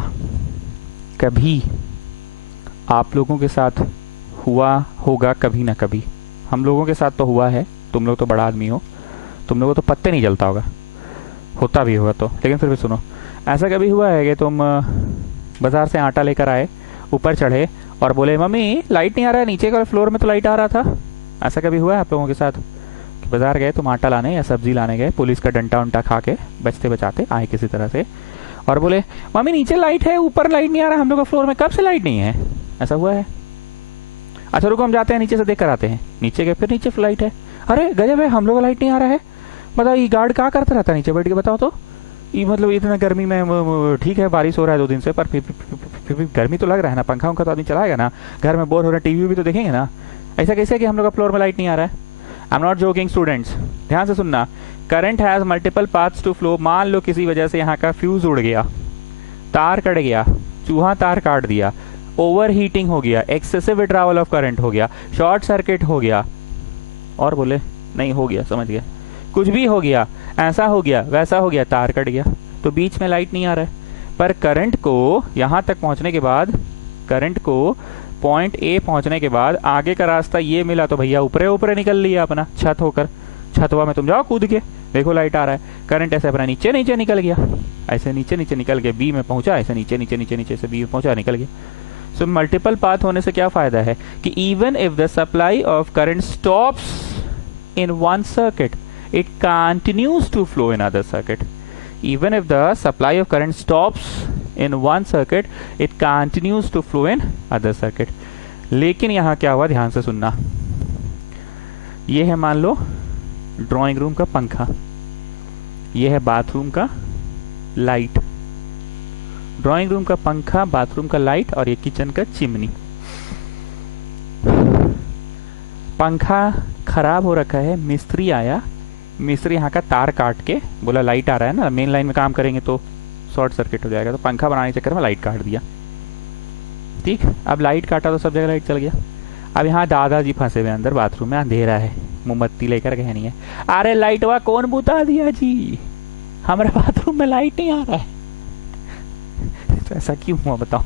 कभी आप लोगों के साथ हुआ होगा कभी ना कभी। हम लोगों के साथ तो हुआ है, तुम लोग तो बड़ा आदमी हो, तुम लोगों को तो पत्ते नहीं जलता होगा, होता भी होगा तो। लेकिन फिर भी सुनो, ऐसा कभी हुआ है कि तुम बाजार से आटा लेकर आए, ऊपर चढ़े और बोले मम्मी लाइट नहीं आ रहा है, नीचे के फ्लोर में तो लाइट आ रहा था? ऐसा कभी हुआ है आप लोगों के साथ कि बाजार गए तुम आटा लाने या सब्जी लाने गए, पुलिस का डंडा उंटा खा के बचते बचाते आए किसी तरह से, और बोले मम्मी नीचे लाइट है, ऊपर लाइट नहीं आ रहा, हम लोग का फ्लोर में कब से लाइट नहीं है? ऐसा हुआ है? अच्छा रुको, हम जाते हैं नीचे से देख कर आते हैं। नीचे गए, फिर नीचे लाइट है। अरे गजब है, हम लोग का लाइट नहीं आ रहा है। बताओ ये गार्ड क्या करता रहता है नीचे बैठ के? बताओ तो ये मतलब इतना गर्मी में, ठीक है बारिश हो रहा है 2 दिन से, पर फिर भी गर्मी तो लग रहा है ना, पंखा उंखा तो आदमी चलाएगा ना, घर में बोर हो रहा है, टीवी भी तो देखेंगे ना। ऐसा कैसे कि हम लोग का फ्लोर में लाइट नहीं आ रहा है? I am not joking students, ध्यान से सुनना। Current has multiple paths to flow. मान लो किसी वजह से यहाँ का फ्यूज उड़ गया, तार कट गया, चूहा तार काट दिया, ओवर हीटिंग हो गया, एक्सेसिव विड्रावल ऑफ करंट हो गया, शॉर्ट सर्किट हो गया, और बोले नहीं हो गया, समझ गया, कुछ भी हो गया, ऐसा हो गया वैसा हो गया, तार कट गया, तो बीच में लाइट नहीं आ रहा है। पर करंट को यहाँ तक पहुंचने के बाद, करंट को पॉइंट ए पहुंचने के बाद आगे का रास्ता ये मिला तो भैया ऊपरे ऊपरे निकल लिया अपना छत होकर, छतवा में तुम जाओ कूद के, देखो लाइट आ रहा है। करंट ऐसे अपना नीचे नीचे निकल गया, ऐसे नीचे नीचे निकल के बी में पहुंचा, ऐसे नीचे नीचे नीचे नीचे से बी में पहुंचा, निकल गया। सो मल्टीपल पाथ होने से क्या फायदा है कि even if the supply of current stops in one circuit, it continues to flow in other circuit. Even if the supply of current stops in one circuit, it continues to flow in other circuit. लेकिन यहाँ क्या हुआ, ध्यान से सुनना। ये है मान लो ड्राइंग रूम का पंखा, ये है बाथरूम का लाइट। ड्राइंग रूम का पंखा, बाथरूम का लाइट, और ये किचन का चिमनी। पंखा खराब हो रखा है, मिस्त्री आया, मिस्त्री यहाँ का तार काट के बोला लाइट आ रहा है ना, मेन लाइन में काम करेंगे तो शॉर्ट सर्किट हो जाएगा, तो पंखा बनाने के चक्कर में लाइट काट दिया। ठीक, अब लाइट काटा तो सब जगह लाइट चल गया। अब यहाँ दादाजी फंसे हुए अंदर बाथरूम में, अंधेरा है, मोमबत्ती लेकर गए नहीं है। अरे लाइट हुआ कौन बुता दिया जी, हमारे बाथरूम में लाइट नहीं आ रहा है। तो ऐसा क्यों हुआ बताओ?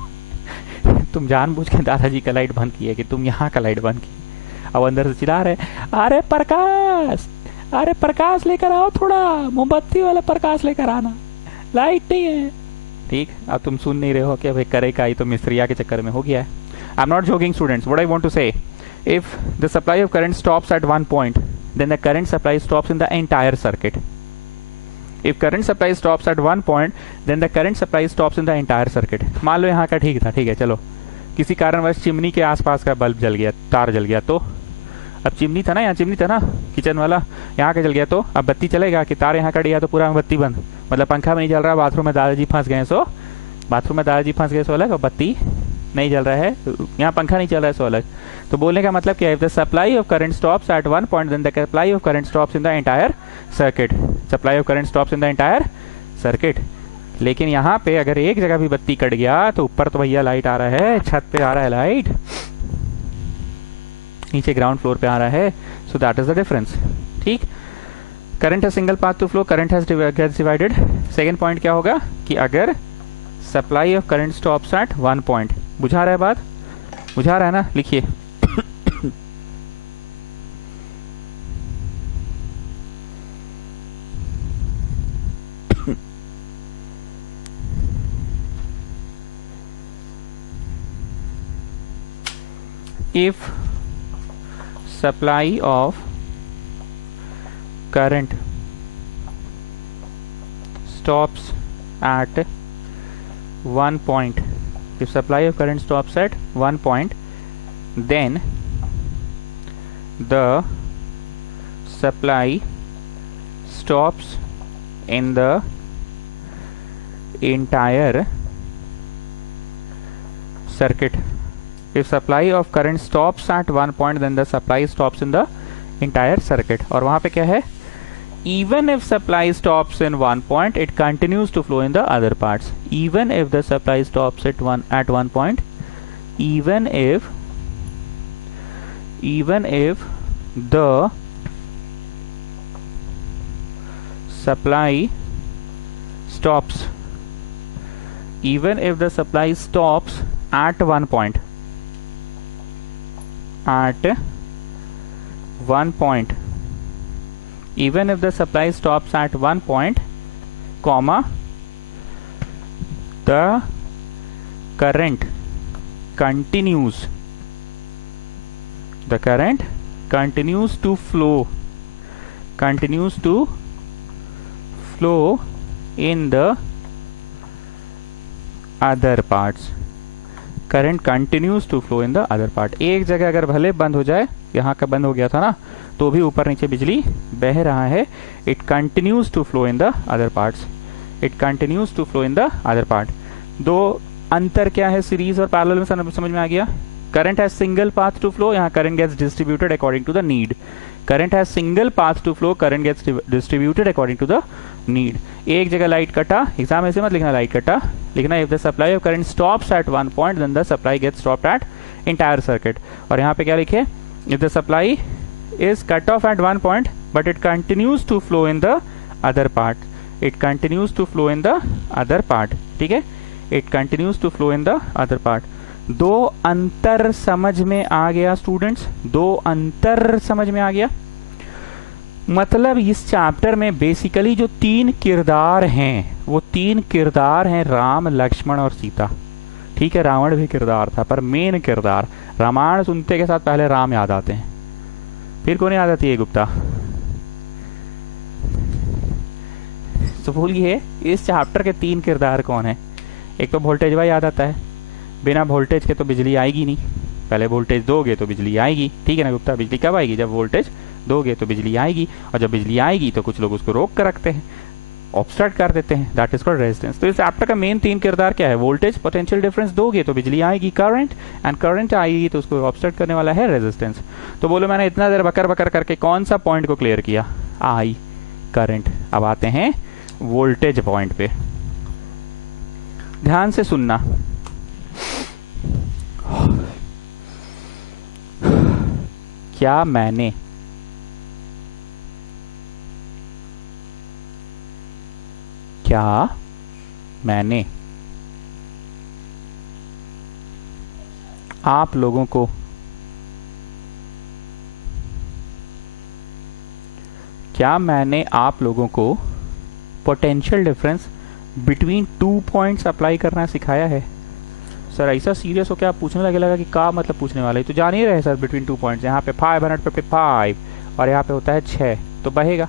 तुम जानबूझ के दादाजी का लाइट बंद किया कि तुम यहाँ का लाइट बंद किया। अब अंदर से चिल्ला रहे अरे प्रकाश, अरे प्रकाश लेकर आओ, थोड़ा मोमबत्ती वाला प्रकाश लेकर आना, लाइट नहीं है। ठीक, अब तुम सुन नहीं रहे हो कि भाई करे का ही तो मिस्त्रिया के चक्कर में हो गया है। I am not joking students, what I want to say, if the supply of current stops at one point, then the current supply stops in the entire circuit. If current supply stops at one point, then the current supply stops in the entire circuit. मान लो यहाँ का ठीक था, ठीक है चलो, किसी कारणवश चिमनी के आसपास का बल्ब जल गया, तार जल गया, तो अब चिमनी था ना, यहाँ चिमनी था ना किचन वाला, यहाँ का जल गया, तो अब बत्ती चलेगा कि तार यहाँ कट गया तो पूरा बत्ती बंद, मतलब पंखा में नहीं चल रहा, बाथरूम में दादाजी फंस गए, सो बाथरूम में दादाजी फंस गए सो अलग, और बत्ती नहीं चल रहा है, यहाँ पंखा नहीं चल रहा है सो अलग। तो बोलने का मतलब क्या है, if the supply of current stops at one point, then the supply of current stops in the entire circuit. Supply of current stops in the entire circuit. लेकिन यहाँ पे अगर एक जगह भी बत्ती कट गया तो ऊपर तो भैया लाइट आ रहा है, छत पे आ रहा है लाइट, नीचे ग्राउंड फ्लोर पे आ रहा है, so that is the difference. ठीक, करंट है single path to flow, current has gets divided. Second point क्या होगा कि अगर supply of current stops at one point, बुझा रहा है बात, बुझा रहा है ना, लिखिए if supply of current stops at one point, if supply of current stops at one point, then the supply stops in the entire circuit. If supply of current stops at one point, then the supply stops in the entire circuit. और वहां पे क्या है, even if supply stops in one point, it continues to flow in the other parts. Even if the supply stops at one point, even if the supply stops, even if the supply stops at one point, even if the supply stops at one point, comma, the current continues to flow in the other parts. Current continues to flow in the other part. एक जगह अगर भले बंद हो जाए, यहाँ का बंद हो गया था ना, तो भी ऊपर नीचे बिजली बह रहा है. It continues to flow in the other parts. दो अंतर क्या है सीरीज और पैरेलल में, समझ में आ गया. Current has single path to flow, यहाँ current gets distributed according to the need. Current has single path to flow, current gets distributed according to the need. एक जगह लाइट कटा, एग्जाम ऐसे मत लिखना लाइट कटा, लिखना if the supply of current stops at one point then the supply gets stopped at entire circuit. और यहाँ पे क्या लिखे, if the supply is cut off at one point but it continues to flow in the other part. ठीक है, it continues to flow in the other part. दो अंतर समझ में आ गया स्टूडेंट्स, मतलब इस चैप्टर में बेसिकली जो तीन किरदार हैं, वो तीन किरदार हैं राम, लक्ष्मण और सीता. ठीक है, रावण भी किरदार था, पर मेन किरदार, रामायण सुनते के साथ पहले राम याद आते हैं, फिर कौन याद आती है गुप्ता. तो बोलिए इस चैप्टर के तीन किरदार कौन है. एक तो वोल्टेज भाई याद आता है, बिना वोल्टेज के तो बिजली आएगी नहीं, पहले वोल्टेज दोगे तो बिजली आएगी. ठीक है ना गुप्ता, बिजली कब आएगी, जब वोल्टेज दोगे तो बिजली आएगी, और जब बिजली आएगी तो कुछ लोग उसको रोक कर रखते हैं, ऑब्स्ट्रक्ट कर देते हैं, दैट इज कॉल्ड रेजिस्टेंस. तो इस चैप्टर का मेन तीन किरदार क्या है, वोल्टेज, पोटेंशियल डिफरेंस दोगे तो बिजली आएगी, करंट, एंड करंट आएगी तो उसको ऑब्स्ट्रक्ट करने वाला है रेजिस्टेंस. तो बोलो मैंने इतना देर बकर बकर करके कौन सा पॉइंट को क्लियर किया, आई, करंट. अब आते हैं वोल्टेज पॉइंट पे, ध्यान से सुनना. क्या मैंने आप लोगों को potential difference between 2 points apply करना सिखाया है. सर ऐसा सीरियस हो क्या आप पूछने लगा कि का मतलब पूछने वाले, तो जान ही रहे सर बिटवीन 2 पॉइंट्स. यहाँ पे 555 और यहाँ पे होता है 6, तो बहेगा.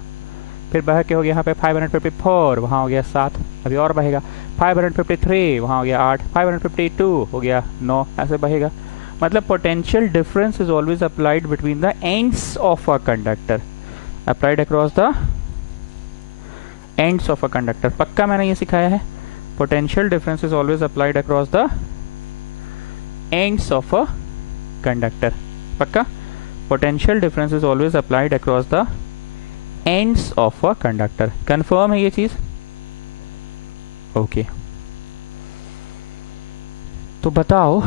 फिर बह के हो गया यहाँ पे 554, वहाँ हो गया 7, अभी और बहेगा. 553, वहाँ हो गया 8, 552 हो गया 9, ऐसे बहेगा. मतलब potential difference is always applied between the ends of a conductor, applied across the ends of a conductor. पक्का मैंने ये सिखाया है, potential difference is always applied across the ends of a conductor. पक्का, potential difference is always applied across the ends of a conductor. Confirm है ये चीज, okay. तो बताओ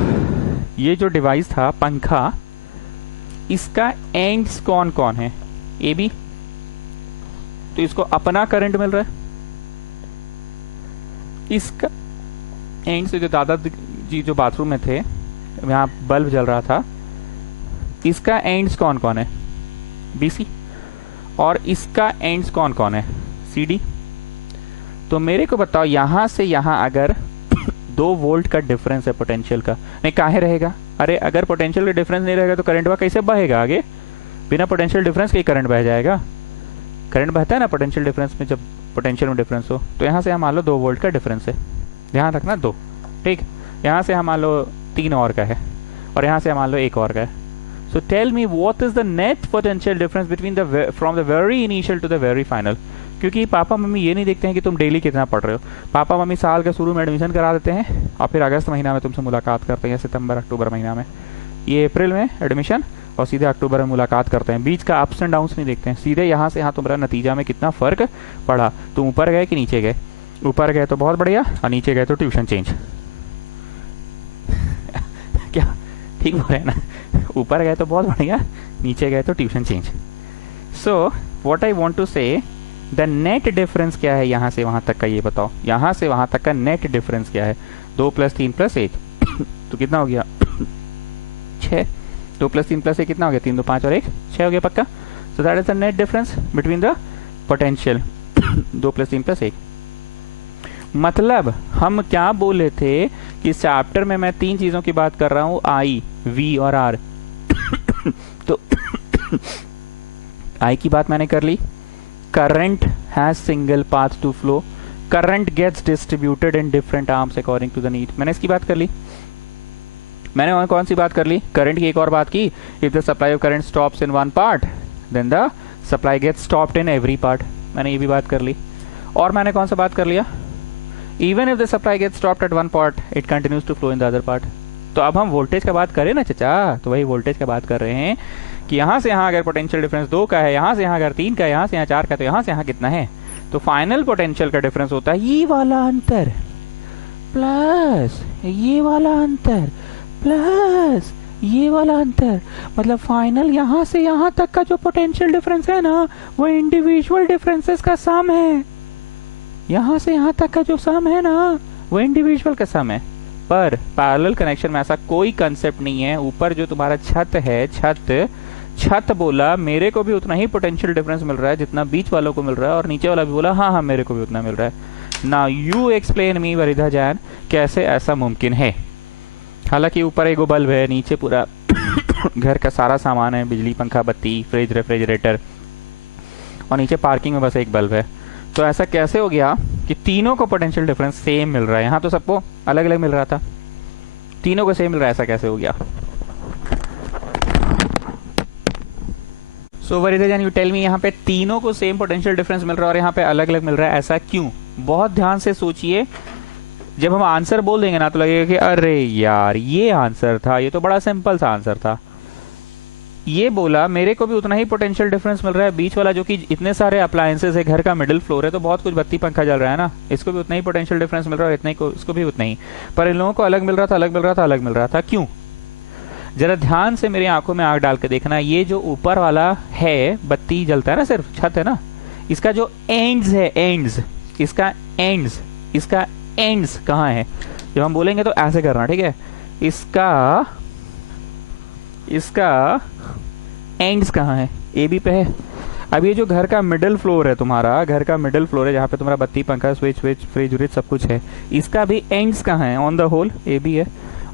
ये जो डिवाइस था पंखा, इसका एंड्स कौन कौन है, ए बी. तो इसको अपना करंट मिल रहा है, इसका एंड से जो दादा जी जो बाथरूम में थे, यहाँ बल्ब जल रहा था, इसका एंड्स कौन कौन है, बीसी. और इसका एंड्स कौन कौन है, सीडी. तो मेरे को बताओ यहां से यहां अगर 2 वोल्ट का डिफरेंस है पोटेंशियल का, नहीं काहे रहेगा, अरे अगर पोटेंशियल का डिफरेंस नहीं रहेगा तो करंट वह कैसे बहेगा आगे, बिना पोटेंशियल डिफरेंस के करंट बह जाएगा. करंट बहता है ना पोटेंशियल डिफरेंस में, जब पोटेंशियल में डिफरेंस हो. तो यहाँ से हम मान लो 2 वोल्ट का डिफरेंस है, ध्यान रखना 2. ठीक, यहाँ से हम मान लो 3 और का है, और यहाँ से हम मान लो 1 और का है. So tell me what is the net potential difference between the from the very initial to the very final. क्योंकि पापा मम्मी ये नहीं देखते हैं कि तुम डेली कितना पढ़ रहे हो. पापा मम्मी साल के शुरू में एडमिशन करा देते हैं, और फिर अगस्त महीना में तुमसे मुलाकात करते हैं, सितंबर अक्टूबर महीना में, ये अप्रैल में एडमिशन, और सीधे अक्टूबर में मुलाकात करते हैं. बीच का अप्स एंड डाउन्स नहीं देखते हैं, सीधे यहाँ से यहाँ तुम्हारा नतीजा में कितना फर्क पड़ा, तुम ऊपर गए कि नीचे गए. ऊपर गए तो बहुत बढ़िया, और नीचे गए तो ट्यूशन चेंज. क्या ठीक बोल रहे हैं ना, ऊपर गए तो बहुत बढ़िया, नीचे गए तो tuition change. So what I want to say, the net difference क्या है यहाँ से वहाँ तक का, ये बताओ यहाँ से वहाँ तक का नेट डिफरेंस क्या है. 2 + 3 + 1 तो कितना हो गया 6. 2 + 3 + 1 कितना हो गया, 3 2 5 और 1 6 हो गया पक्का. सो that is the net difference between the potential 2 + 3 + 1. मतलब हम क्या बोले थे कि इस चैप्टर में मैं 3 चीजों की बात कर रहा हूं, आई, वी और आर। तो आई की बात मैंने कर ली, current has single path to flow, current gets distributed in different arms according to the need, मैंने इसकी बात कर ली। मैंने और कौन सी बात कर ली, करंट की एक और बात की, if the supply of current stops in one part then the supply gets stopped in every part, मैंने ये भी बात कर ली। और मैंने कौन सा बात कर लिया, even if the supply gets stopped at one part it continues to flow in the other part. तो अब हम वोल्टेज का बात करें ना चचा, तो वही वोल्टेज का बात कर रहे हैं कि यहां से यहां अगर पोटेंशियल डिफरेंस 2 का है, यहां से यहां अगर 3 का है, यहां से यहां 4 का, तो यहां से यहां कितना है, तो फाइनल पोटेंशियल का डिफरेंस होता है ये वाला अंतर प्लस ये वाला अंतर प्लस ये वाला अंतर। मतलब फाइनल यहां से यहां तक का जो पोटेंशियल डिफरेंस है ना, वो इंडिविजुअल डिफरेंसेस का सम है। यहां से यहां तक का जो सम है ना, वो इंडिविजुअल का सम है। पर पैरेलल कनेक्शन में ऐसा कोई कंसेप्ट नहीं है। ऊपर जो तुम्हारा छत है, छत बोला मेरे को भी उतना ही पोटेंशियल डिफरेंस मिल रहा है जितना बीच वालों को मिल रहा है, और नीचे वाला भी बोला हाँ हाँ मेरे को भी उतना मिल रहा है। Now you explain me Varidha Jain, कैसे ऐसा मुमकिन है। हालांकि ऊपर एक बल्ब है, नीचे पूरा घर का सारा सामान है, बिजली, पंखा, बत्ती, फ्रिज, रेफ्रिजरेटर, और नीचे पार्किंग में बस एक बल्ब है। तो ऐसा कैसे हो गया कि तीनों को पोटेंशियल डिफरेंस सेम मिल रहा है। यहाँ तो सबको अलग अलग मिल रहा था, तीनों को सेम मिल रहा है, ऐसा कैसे हो गया। सो वरिधा जैन यू टेल मी, यहाँ पे तीनों को सेम पोटेंशियल डिफरेंस मिल रहा है और यहाँ पे अलग अलग मिल रहा है, ऐसा क्यों। बहुत ध्यान से सोचिए, जब हम आंसर बोल देंगे ना तो लगेगा कि अरे यार ये आंसर था, ये तो बड़ा सिंपल सा आंसर था। ये बोला मेरे को भी उतना ही पोटेंशियल डिफरेंस मिल रहा है, बीच वाला जो कि इतने सारे अप्लायंसेस है, घर का मिडिल फ्लोर है, तो बहुत कुछ बत्ती पंखा जल रहा है ना, इसको भी उतना ही पोटेंशियल डिफरेंस मिल रहा है, इतना ही इसको भी उतना ही। पर इन लोगों को अलग मिल रहा था, अलग मिल रहा था, अलग मिल रहा था, क्यों। जरा ध्यान से मेरी आंखों में आग डाल के देखना, ये जो ऊपर वाला है, बत्ती जलता है ना, सिर्फ छत है ना, इसका जो एंड्स है, एंड्स, इसका एंड्स कहाँ है। जब हम बोलेंगे तो ऐसे करना, ठीक है, इसका एंड्स कहाँ है, ए बी पे है। अब ये जो घर का मिडिल फ्लोर है, तुम्हारा घर का मिडिल फ्लोर है, जहाँ पे तुम्हारा बत्ती पंखा स्विच फ्रिज व्रिज सब कुछ है, इसका भी एंड्स कहाँ है, on the whole A B है।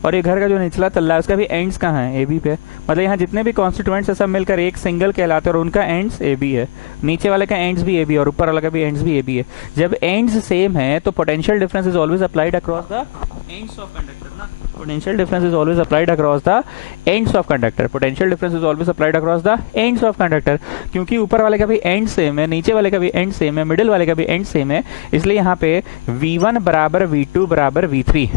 और ये घर का जो निचला तल्ला है उसका भी एंड्स कहाँ है, ए बी पे। मतलब यहाँ जितने भी कॉन्स्टिट्यूएंट्स है सब मिलकर एक सिंगल कहलाते हैं और उनका एंड्स ए बी है। नीचे वाले का एंड्स भी ए बी और ऊपर वाले का भी एंड्स भी ए बी है। जब एंड्स सेम है तो potential difference is always applied across the ends of conductor ना। Potential difference is always applied across the ends of conductor. Potential difference is always applied across the ends of conductor, क्योंकि ऊपर वाले का भी and same है, नीचे वाले का भी एंड सेम है, मिडिल वाले का भी एंड सेम है, इसलिए यहाँ पे V1 बराबर V2 बराबर V3,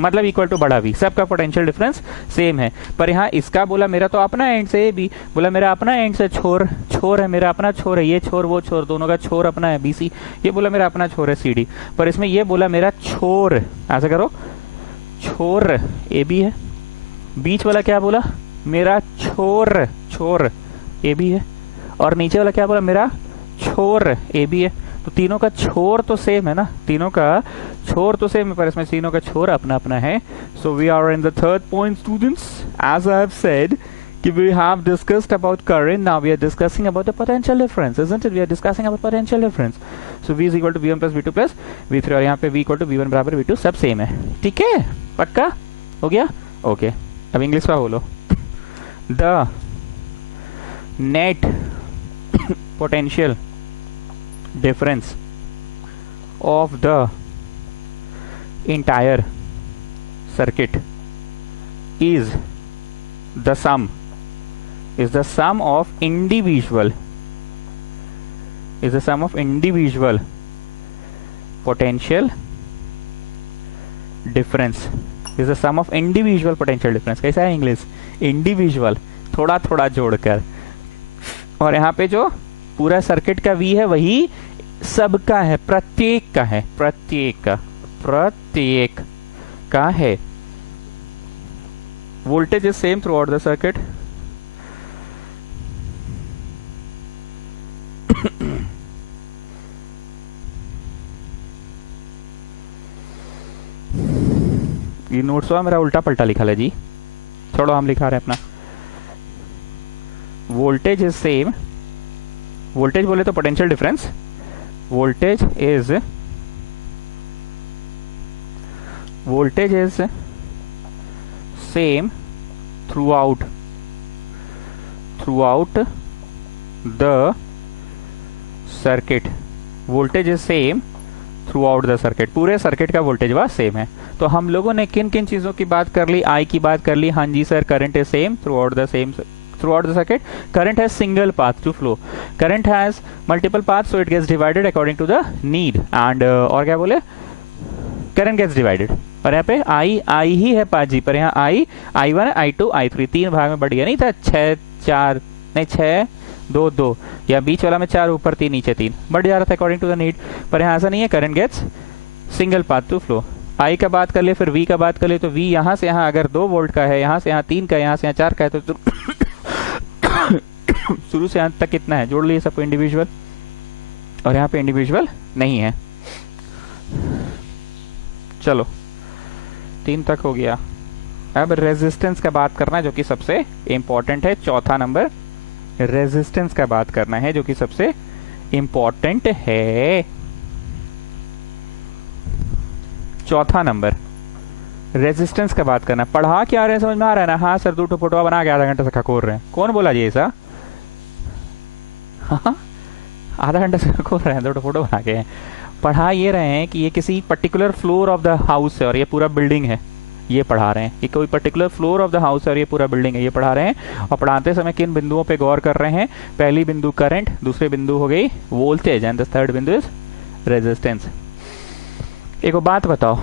मतलब इक्वल टू बड़ा V, सबका पोटेंशियल डिफरेंस सेम है। पर यहाँ इसका बोला मेरा तो अपना एंड से B, बोला मेरा अपना एंड से छोर है, मेरा अपना छोर है, ये छोर वो छोर दोनों का छोर अपना है BC, ये बोला मेरा अपना छोर है CD। पर इसमें ये बोला मेरा छोर, ऐसा करो, छोर AB है, बीच वाला क्या बोला मेरा छोर AB है, और नीचे वाला क्या बोला मेरा छोर AB है। तो तीनों का छोर तो सेम है ना, तीनों का छोर तो सेम है, पर इसमें तीनों का छोर अपना अपना है। So we are in the third point students, as I have said कि we have discussed about current, now we are discussing about the potential difference, isn't it? We are discussing about potential difference. So V is equal to V1 plus V2 plus V3, और यहाँ पे V equal to V1 बराबर V2 सब same है, ठीक है, पक्का हो गया, ओके। अब इंग्लिश में बोलो, the net potential difference of the entire circuit is the sum of individual potential difference, is the sum of individual potential difference। कैसा है इंग्लिश, इंडिविजुअल थोड़ा थोड़ा जोड़कर, और यहाँ पे जो पूरा सर्किट का V है वही सबका है, प्रत्येक का है, प्रत्येक का है। Voltage is same throughout the circuit. ये नोट्स हुआ मेरा उल्टा पलटा लिखा है जी, छोड़ो हम लिखा रहे अपना। वोल्टेज इज सेम, वोल्टेज बोले तो potential difference, voltage is voltage is same throughout the circuit. Voltage is same throughout the circuit, पूरे सर्किट का वोल्टेज वह सेम है। तो हम लोगों ने किन किन चीजों की बात कर ली? आई की बात कर ली, हाँ जी sir, current is same throughout the circuit, current has single path to flow, current has multiple path so it gets divided according to the need, and और क्या बोले, करंट गेट्स डिवाइडेड। और यहाँ पे आई ही है पाजी, पर यहाँ I1 I2 I3 तीन भाग में बढ़ गया, नहीं था 6 2 2, या बीच वाला में 4 ऊपर 3 नीचे 3 बढ़ जा रहा था अकॉर्डिंग टू द नीड। पर यहाँ ऐसा नहीं है, current gets single path to flow. I का बात कर ले, फिर वी का बात कर ले, तो वी यहाँ से यहाँ अगर 2 वोल्ट का है, यहाँ से यहाँ 3 का, यहाँ से यहाँ 4 का है, तो शुरू से अंत तक कितना है, जोड़ लिए सबको इंडिविजुअल, और यहाँ पे इंडिविजुअल नहीं है। चलो 3 तक हो गया। अब रेजिस्टेंस का बात करना है जो कि सबसे इंपॉर्टेंट है, चौथा नंबर रेजिस्टेंस का बात करना है जो कि सबसे इंपॉर्टेंट है। चौथा नंबर रेजिस्टेंस का बात करना। पढ़ा क्या रहे हैं, समझ में आ रहा है ना? हाँ सर, 2 फोटो बना के आधा घंटा से खकोर रहे हैं। कौन बोला जी ऐसा? हाँ, आधा घंटा से खकोर रहे हैं, 2 फोटो बना के। पढ़ा ये रहे हैं कि ये किसी particular floor of the house है और ये पूरा बिल्डिंग है, ये पढ़ा रहे हैं। ये कोई particular floor of the house है और ये पूरा बिल्डिंग है, ये पढ़ा रहे हैं। और पढ़ाते समय किन बिंदुओं पे गौर कर रहे हैं? पहली बिंदु करंट, दूसरी बिंदु हो गई वोल्टेज, एंड द थर्ड बिंदु इज रेजिस्टेंस। एक बात बताओ,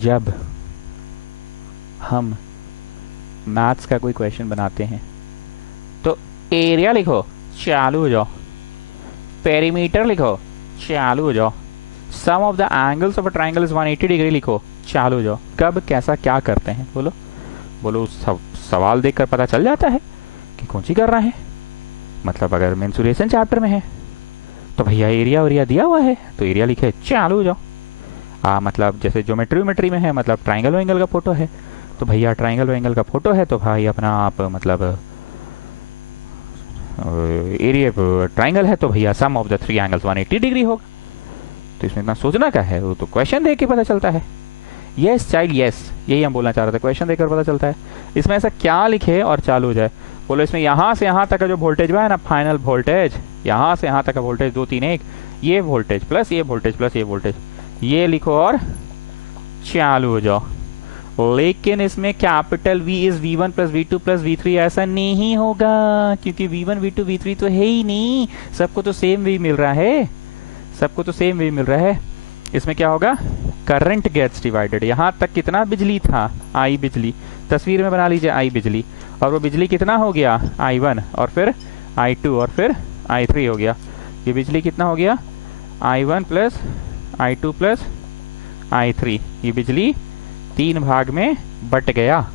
जब हम मैथ्स का कोई क्वेश्चन बनाते हैं तो एरिया लिखो, चालू हो जाओ, पेरीमीटर लिखो, चालू हो जाओ, sum of the angles of a triangle is 180 degree लिखो, चालू हो जाओ। कब कैसा क्या करते हैं? बोलो बोलो। सवाल देखकर पता चल जाता है कि कौन सी कर रहा है। मतलब अगर मेंसुरेशन चैप्टर में है तो भैया एरिया दिया हुआ है तो एरिया लिखे, चालू हो जाओ। मतलब जैसे ज्योमेट्री में है, मतलब ट्रायंगल एंगल का फोटो है तो भैया ट्रायंगल एंगल का फोटो है तो भाई अपना आप मतलब एरिया ट्रायंगल है तो भैया सम ऑफ द 3 एंगल्स 180 डिग्री होगा। तो इसमें इतना सोचना क्या है, वो तो क्वेश्चन देख के पता चलता है। यस चाइल्ड यस, यही हम बोलना चाह रहे थे, क्वेश्चन देखकर पता चलता है। इसमें ऐसा क्या लिखे और चालू हो जाए? बोलो इसमें यहाँ से यहाँ तक का जो वोल्टेज है ना, फाइनल वोल्टेज, यहाँ से यहाँ तक का वोल्टेज 2 3 1, ये वोल्टेज प्लस ये वोल्टेज प्लस ये वोल्टेज, ये लिखो और चालू हो जाओ। लेकिन इसमें capital V is V1 plus V2 plus V3 ऐसा नहीं होगा, क्योंकि V1 V2 V3 तो है ही नहीं, सबको तो सेम V मिल रहा है, सबको तो सेम वे मिल रहा है। इसमें क्या होगा? Current gets divided. यहाँ तक कितना बिजली था? आई बिजली, तस्वीर में बना लीजिए आई बिजली, और वो बिजली कितना हो गया? I1 और फिर I2 और फिर I3 हो गया। ये बिजली कितना हो गया? I1 plus I2 plus I3। ये बिजली 3 भाग में बट गया,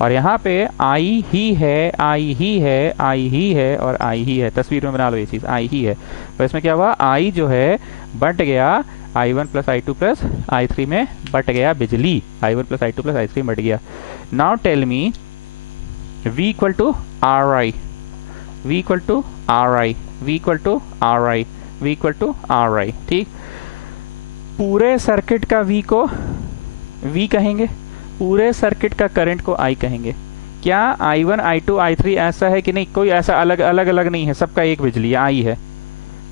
और यहाँ पे आई ही है, आई ही है, आई ही है और आई ही है। तस्वीर में बना लो ये चीज, आई ही है। तो इसमें क्या हुआ? आई जो है बट गया I1 plus I2 plus I3 में बट गया बिजली, I1 plus I2 plus I3 बट गया। Now tell me V equal to R I, V equal to R I, V equal to R I, V equal to R I. ठीक, पूरे circuit का V को V कहेंगे, पूरे circuit का current को I कहेंगे। क्या I1 I2 I3 ऐसा है कि नहीं? कोई ऐसा अलग अलग नहीं है, सबका एक बिजली है, I है।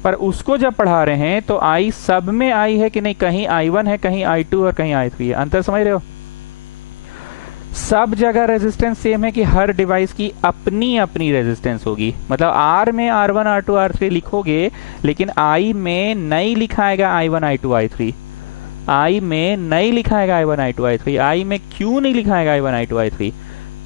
पर उसको जब पढ़ा रहे हैं तो I सब में I है कि नहीं? कहीं I1 है, कहीं I2 और कहीं I3 है। अंतर समझ रहे हो? सब जगह रेजिस्टेंस सेम है कि हर डिवाइस की अपनी अपनी रेजिस्टेंस होगी। मतलब R में R1 R2 R3 लिखोगे, लेकिन I में नहीं लिखाएगा I1 I2 I3, I में नहीं लिखाएगा I1 I2 I3। I में क्यों नहीं लिखाएगा I1 I2 I3?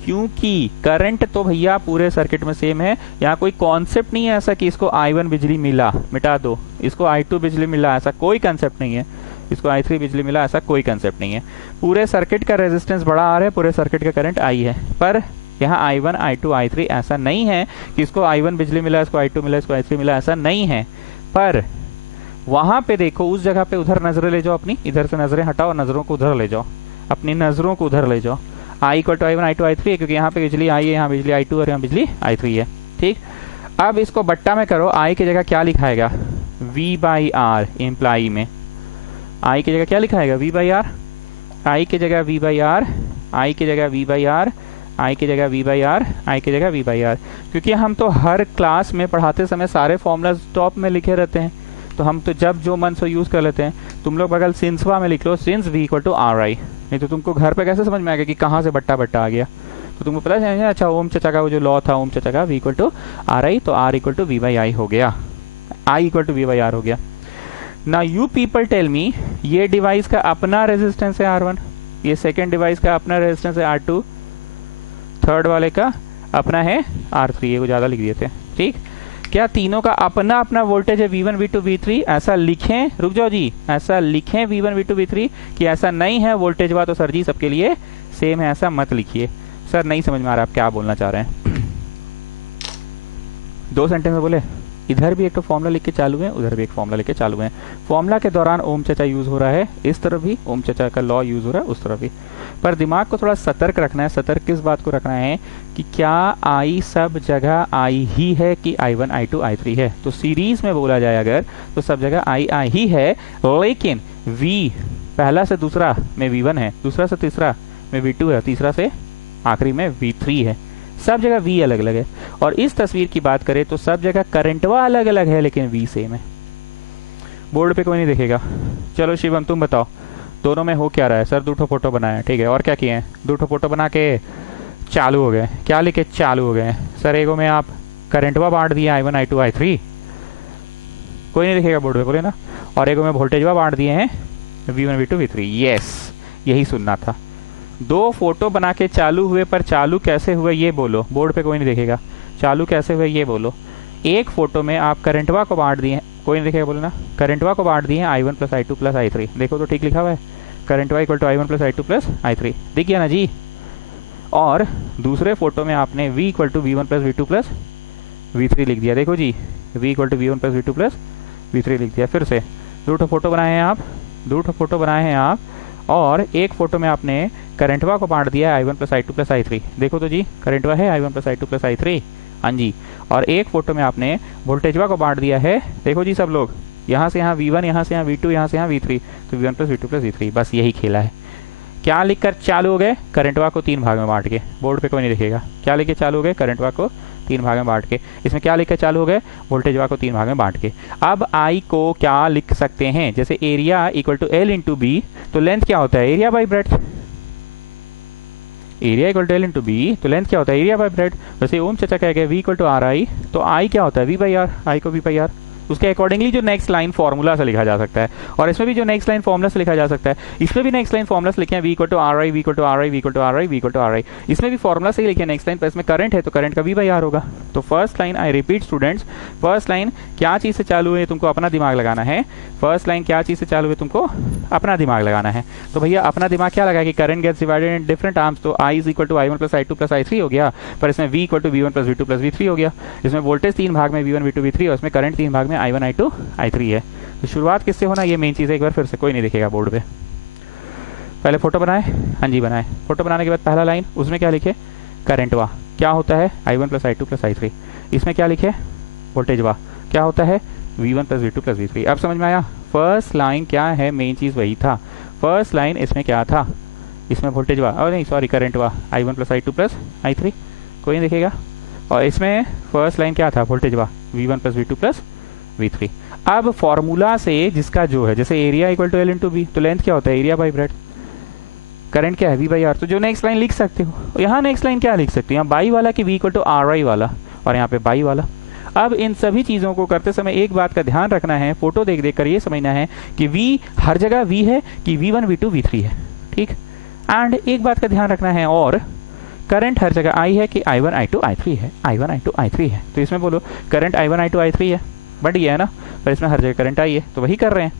क्योंकि करंट तो भैया पूरे सर्किट में सेम है। यहाँ कोई कॉन्सेप्ट नहीं है ऐसा कि इसको I1 बिजली मिला, मिटा दो, इसको I2 बिजली मिला, ऐसा कोई कंसेप्ट नहीं है, इसको I3 बिजली मिला, ऐसा कोई कंसेप्ट नहीं है। पूरे सर्किट का रेजिस्टेंस बड़ा आ रहा है, पूरे सर्किट का करंट I है। पर यहाँ I1 I2 I3 ऐसा नहीं है कि इसको I1 बिजली मिला, इसको I2 मिला, इसको I3 मिला, ऐसा नहीं है। पर वहां पे देखो, उस जगह पे उधर नजरें ले जाओ अपनी, इधर से नजरें हटाओ, नजरों को उधर ले जाओ, अपनी नजरों को उधर ले जाओ। I equal to I1 I2 I3 है, क्योंकि यहाँ पे बिजली I है, यहाँ बिजली I2 और यहाँ बिजली I3 है। ठीक, अब इसको बट्टा में करो, I की जगह क्या लिखाएगा? V बाई R इम्प्लाई में, आई की जगह क्या लिखाएगा, वी बाई आर, आई की जगह वी बाई आर, आई की जगह वी बाई आर, आई की जगह वी बाई आर, आई की जगह वी बाई आर। क्योंकि हम तो हर क्लास में पढ़ाते समय सारे फॉर्मूलाज टॉप में लिखे रहते हैं, तो हम तो जब जो मन से यूज़ कर लेते हैं। तुम लोग बगल सिंसवा में लिख लो since V equal to R I, नहीं तो तुमको घर पे कैसे समझ में आएगा कि कहाँ से बट्टा बट्टा आ गया। तो तुमको पता है अच्छा ओम चचा का वो जो लॉ था ओम चचा का V equal to R I, तो R equal to V by I हो गया, I equal to V by R हो गया। ना यू पीपल टेल मी, ये डिवाइस का अपना रेजिस्टेंस है R1, ये सेकेंड डिवाइस का अपना रेजिस्टेंस है R2, थर्ड वाले का अपना है R3, ये को ज़्यादा लिख दिए थे। ठीक, क्या तीनों का अपना अपना वोल्टेज है V1 V2 V3? ऐसा लिखें, रुक जाओ जी, ऐसा लिखें V1 V2 V3 कि ऐसा नहीं है वोल्टेज वा तो सर जी सबके लिए सेम है, ऐसा मत लिखिए। सर नहीं समझ में आ रहा आप क्या बोलना चाह रहे हैं। दो सेंटेंस में बोले, इधर भी एक तो फॉर्मूला लिख के चालू है, उधर भी एक फॉर्मूला लिख के चालू है। फॉर्मूला के दौरान ओम चचा यूज हो रहा है, इस तरफ भी ओम चचा का लॉ यूज हो रहा है, उस तरफ भी। पर दिमाग को थोड़ा सतर्क रखना है। सतर्क किस बात को रखना है कि क्या आई सब जगह आई ही है कि I1 I2 I3 है। तो सीरीज में बोला जाए अगर तो सब जगह आई ही है, लेकिन V पहला से दूसरा में V1 है, दूसरा से तीसरा में V2 है, तीसरा से आखिरी में V3 है। सब जगह V अलग अलग है। और इस तस्वीर की बात करें तो सब जगह करंटवा अलग अलग है, लेकिन V सेम है। बोर्ड पे कोई नहीं देखेगा। चलो शिवम तुम बताओ दोनों में हो क्या रहा है। सर दो फोटो बनाया, ठीक है, और क्या किए हैं, दो फोटो बना के चालू हो गए। क्या लिखे, चालू हो गए। सर एगो में आप करंटवा बांट दिए I1 I2 I3, कोई नहीं देखेगा बोर्ड पे, बोले ना। और एगो में वोल्टेजवा बांट दिए हैं V1 V2 V3। यस, यही सुनना था। दो फोटो बना के चालू हुए, पर चालू कैसे हुए ये बोलो, बोर्ड पे कोई नहीं देखेगा। चालू कैसे हुए ये बोलो। एक फोटो में आप करंटवा को बांट दिए, कोई नहीं देखेगा, बोलो ना। करंटवा को बांट दिए I1 plus I2 plus I3, देखो तो ठीक लिखा हुआ है, करंटवा equal to I1 plus I2 plus I3, दिख गया ना जी। और दूसरे फोटो में आपने V equal to V1 plus V2 plus V3 लिख दिया, देखो जी, V equal to V1 plus V2 plus V3 लिख दिया। फिर से दो फोटो बनाए हैं आप, दो फोटो बनाए हैं आप, और एक फोटो में आपने करंटवा को बांट दिया I1 plus I2 plus I3, देखो तो जी करंटवा है I1 plus I2 plus I3, हाँ जी। और एक फोटो में आपने वोल्टेजवा को बांट दिया है, देखो जी सब लोग, यहाँ से यहाँ V1, यहाँ से यहाँ V2, यहाँ से यहाँ V3, तो V1 plus V2 plus V3, बस यही खेला है। क्या लिखकर चालू हो गए, करंटवा को 3 भाग में बांट के। बोर्ड पे कोई नहीं देखेगा। क्या लिख के चालू हो गए, करंटवा को 3 भाग में बांट के। इसमें क्या लिख के चालू हो गए, वोल्टेजवा को 3 भाग में बांट के। अब आई को क्या लिख सकते हैं, जैसे area equal to L into B, तो लेंथ क्या होता है, area by breadth. Area equal to L into B, तो लेंथ क्या होता है, एरिया बाई ब्रेड्थ। वैसे ओम चचा कह गए V equal to R I, तो आई क्या होता है, V बाई आर, आई को V बाई आर। उसके अकॉर्डिंगली जो नेक्स्ट लाइन फॉर्मूला से लिखा जा सकता है, और इसमें भी जो नेक्स्ट लाइन फॉर्मूला से लिखा जा सकता है, इसमें भी नेक्स्ट लाइन फॉर्मूला से लिखे हैं V equal to R I, V equal to R I, V equal to R I, V equal to R I. इसमें भी फॉर्मूला से ही लिखे नेक्स्ट लाइन, पर इसमें करंट है तो करंट का V बाई आर होगा। तो first line, I repeat students, first line क्या चीज़ से चालू है, तुमको अपना दिमाग लगाना है। फर्स्ट लाइन क्या चीज़ से चालू है, तुमको अपना दिमाग लगाना है। तो भैया अपना दिमाग क्या लगा कि current gets divided in different arms, तो I is equal to I1 plus I2 plus I3 हो गया, पर इसमें V equal to V1 plus V2 plus V3 हो गया। इसमें वोल्टेज 3 भाग में V1 V2 V3, और इसमें करंट 3 भाग में I1 I2 I3 है। तो शुरुआत किससे होना, ये मेन चीज़ है। एक बार फिर से, कोई नहीं दिखेगा बोर्ड पे। पहले फोटो बनाए, हाँ जी बनाए। फोटो बनाने के बाद पहला लाइन, उसमें क्या लिखे, करंटवा क्या होता है I1 plus I2 plus I3। इसमें क्या लिखे, वोल्टेजवा क्या होता है V1 plus V2 plus V3। अब समझ में आया। फर्स्ट लाइन क्या है, मेन चीज़ वही था। फर्स्ट लाइन इसमें क्या था, इसमें वोल्टेजवा, और नहीं sorry करंटवा I1 plus I2 plus I3, कोई नहीं देखेगा। और इसमें फर्स्ट लाइन क्या था, वोल्टेजवा V1 plus V2 plus V3। अब फॉर्मूला से जिसका जो है, जैसे area equal to L into B, तो लेंथ क्या होता है, एरिया बाई ब्रेड्थ। करंट क्या है, V बाई आर। तो जो नेक्स्ट लाइन लिख सकते हो, यहाँ नेक्स्ट लाइन क्या लिख सकते हो, यहाँ बाई वाला कि V equal to R I वाला, और यहाँ पे बाई वाला। अब इन सभी चीज़ों को करते समय एक बात का ध्यान रखना है, फोटो देख देख कर ये समझना है कि V हर जगह V है कि V1 V2 V3 है, ठीक। एंड एक बात का ध्यान रखना है, और करंट हर जगह I है कि I1 I2 I3 है, I1 I2 I3 है। तो इसमें बोलो करंट I1 I2 I3 है, बट ये है ना, पर इसमें हर जगह करंट आई है, तो वही कर रहे हैं।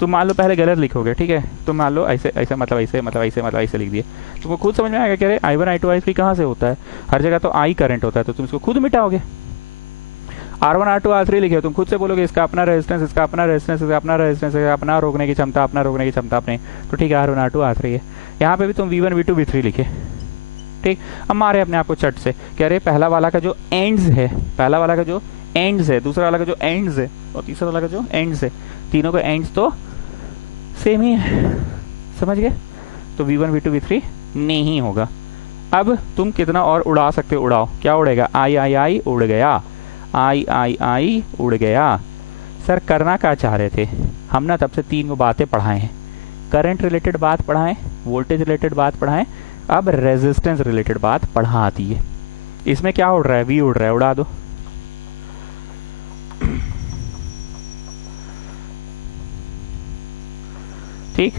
तुम मान लो पहले गलत लिखोगे, ठीक है, तुम मान लो ऐसे ऐसे मतलब ऐसे मतलब ऐसे मतलब ऐसे लिख दिए, तुमको खुद समझ में आएगा कि अरे I1 I2 I3 कहाँ से होता है, हर जगह तो I करंट होता है, तो तुम इसको खुद मिटाओगे। R1 R2 R3 लिखे, तुम खुद से बोलोगे इसका अपना रेजिस्टेंस, इसका अपना रेजिस्टेंस, इसका अपना रेजिस्टेंस, अपना रोकने की क्षमता, अपना रोकने की क्षमता अपने, तो ठीक है R1 R2 R3 है। यहाँ पे भी तुम V1 V2 V3 लिखे, ठीक। अब मारे अपने आप को चट से, कह रहे पहला वाला का जो एंड्स है, पहला वाला का जो एंड्स है, दूसरा वाला का जो एंड्स है, और तीसरा वाला का जो एंड्स है, तीनों का एंड्स तो सेम ही है, समझ गए। तो V1 V2 V3 नहीं होगा। अब तुम कितना और उड़ा सकते हो, उड़ाओ। क्या उड़ेगा? आई आई आई उड़ गया, आई आई आई उड़ गया। सर करना क्या चाह रहे थे हम ना, तब से 3 बातें पढ़ाए हैं। करंट रिलेटेड बात पढ़ाएं, वोल्टेज रिलेटेड बात पढ़ाएं, अब रेजिस्टेंस रिलेटेड बात पढ़ा दी है। इसमें क्या उड़ रहा है? V उड़ रहा है, उड़ा दो। ठीक,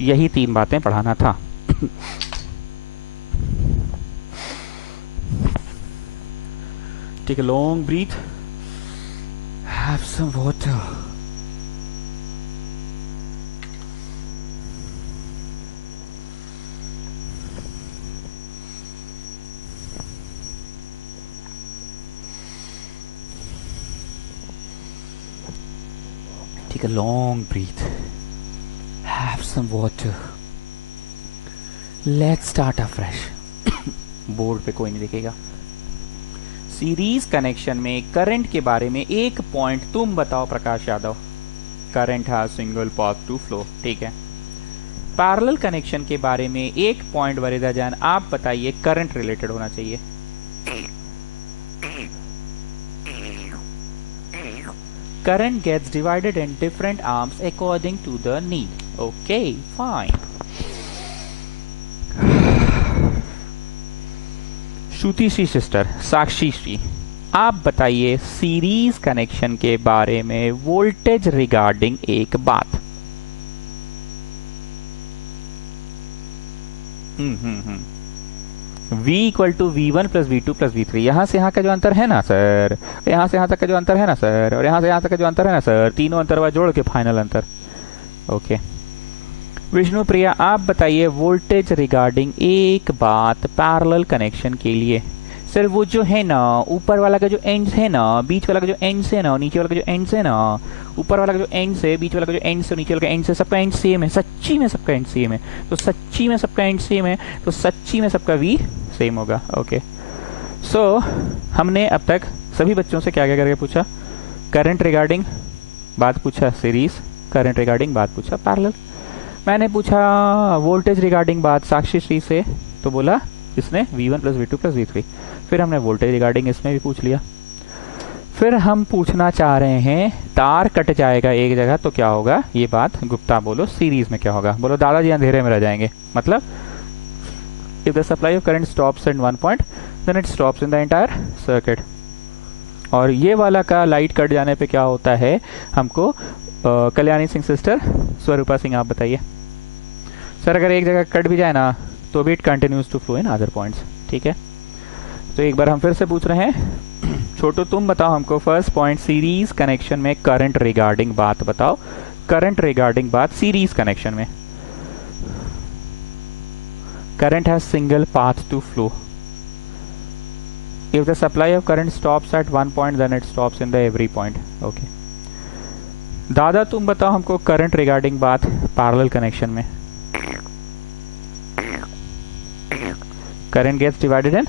यही 3 बातें पढ़ाना था। Take a long breath. Have some water. Take a long breath. Have some water. Let's start afresh. Board पे कोई नहीं देखेगा। सीरीज कनेक्शन में करंट के बारे में एक पॉइंट तुम बताओ Prakash Yadav. Current has single path to flow, ठीक है। पैरेलल कनेक्शन के बारे में एक पॉइंट वरीदा जान आप बताइए, करंट रिलेटेड होना चाहिए। Current gets divided in different arms according to the need. Okay fine. Shruti Shri sister, Sakshi Shri, आप बताइए सीरीज कनेक्शन के बारे में वोल्टेज रिगार्डिंग एक बात। V equal to V1 plus V2 plus V3, यहां से यहां का जो अंतर है ना सर, यहां से यहां तक का जो अंतर है ना सर, और यहां से यहां तक का जो अंतर है ना सर, तीनों अंतर जोड़ के फाइनल अंतर। ओके विष्णु प्रिया, आप बताइए वोल्टेज रिगार्डिंग एक बात पैरेलल कनेक्शन के लिए। सर वो जो है ना, ऊपर वाला का जो एंड है ना, बीच वाला का जो एंड है ना, नीचे वाला का जो एंड है ना, ऊपर वाला का जो एंड है, बीच वाला का जो एंड है, नीचे वाला का एंड है, सबका एंड सेम है। सच्ची में सबका एंड सेम है, तो सच्ची में सबका एंड सेम है, तो सच्ची में सबका V सेम होगा। ओके सो हमने अब तक सभी बच्चों से क्या क्या करके पूछा? करंट रिगार्डिंग बात पूछा सीरीज, करंट रिगार्डिंग बात पूछा पैरेलल। मैंने पूछा वोल्टेज रिगार्डिंग बात साक्षी श्री से, तो बोला इसने V1 plus V2 plus V3। फिर हमने वोल्टेज रिगार्डिंग इसमें भी पूछ लिया। फिर हम पूछना चाह रहे हैं तार कट जाएगा एक जगह तो क्या होगा, ये बात गुप्ता बोलो, सीरीज में क्या होगा? बोलो दादाजी अंधेरे में रह जाएंगे। मतलब if the supply of current stops at one point then it stops in the entire circuit. और ये वाला का लाइट कट जाने पे क्या होता है हमको कल्याणी सिंह सिस्टर, स्वरूपा सिंह आप बताइए। सर अगर एक जगह कट भी जाए ना तो भी it continues to flow in other points, ठीक है। तो एक बार हम फिर से पूछ रहे हैं, छोटू तुम बताओ हमको फर्स्ट पॉइंट सीरीज कनेक्शन में करंट रिगार्डिंग बात बताओ। करंट रिगार्डिंग बात सीरीज कनेक्शन में, current has single path to flow. If the supply of current stops at one point then it stops in the every point. Okay दादा तुम बताओ हमको current regarding बात parallel connection में। Current gets divided in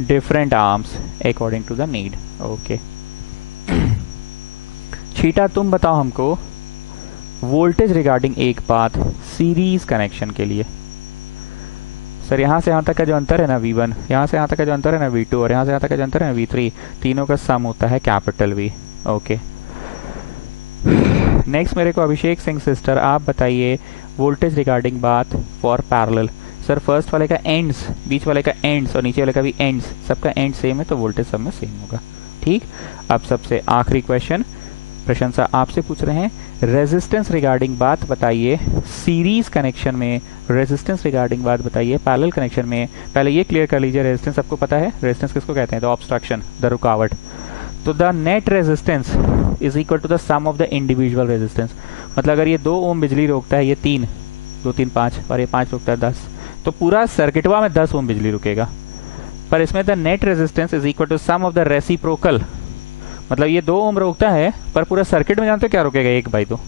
different arms according to the need. Okay छीटा तुम बताओ हमको वोल्टेज रिगार्डिंग एक बात सीरीज कनेक्शन के लिए। सर यहाँ से यहाँ तक का जो अंतर है ना V1, यहाँ से यहाँ तक का जो अंतर है ना V2, और यहाँ से यहाँ तक का जो अंतर है ना V3, तीनों का सम होता है कैपिटल V। ओके नेक्स्ट मेरे को अभिषेक सिंह सिस्टर, आप बताइए वोल्टेज रिगार्डिंग बात फॉर पैरेलल। सर फर्स्ट वाले का एंड्स, बीच वाले का एंड्स और नीचे वाले का भी एंड्स, सबका एंड सेम है तो वोल्टेज सब में सेम होगा। ठीक, अब सबसे आखिरी क्वेश्चन प्रशंसा आपसे पूछ रहे हैं, रेजिस्टेंस रिगार्डिंग बात बताइए सीरीज कनेक्शन में, रेजिस्टेंस रिगार्डिंग बात बताइए पैरेलल कनेक्शन में। पहले ये क्लियर कर लीजिए, रेजिस्टेंस सबको पता है, रेजिस्टेंस किसको कहते हैं? द ऑब्स्ट्रक्शन, द रुकावट। तो the net resistance is equal to the sum of the individual resistance. मतलब अगर ये 2 ओम बिजली रोकता है, ये 3, 2 3 5 और ये 5 रोकता है 10, तो पूरा सर्किटवा में 10 ओम बिजली रुकेगा। पर इसमें the net resistance is equal to sum of the reciprocal. मतलब ये 2 ओम रोकता है पर पूरा सर्किट में जानते हो क्या रोकेगा? 1/2।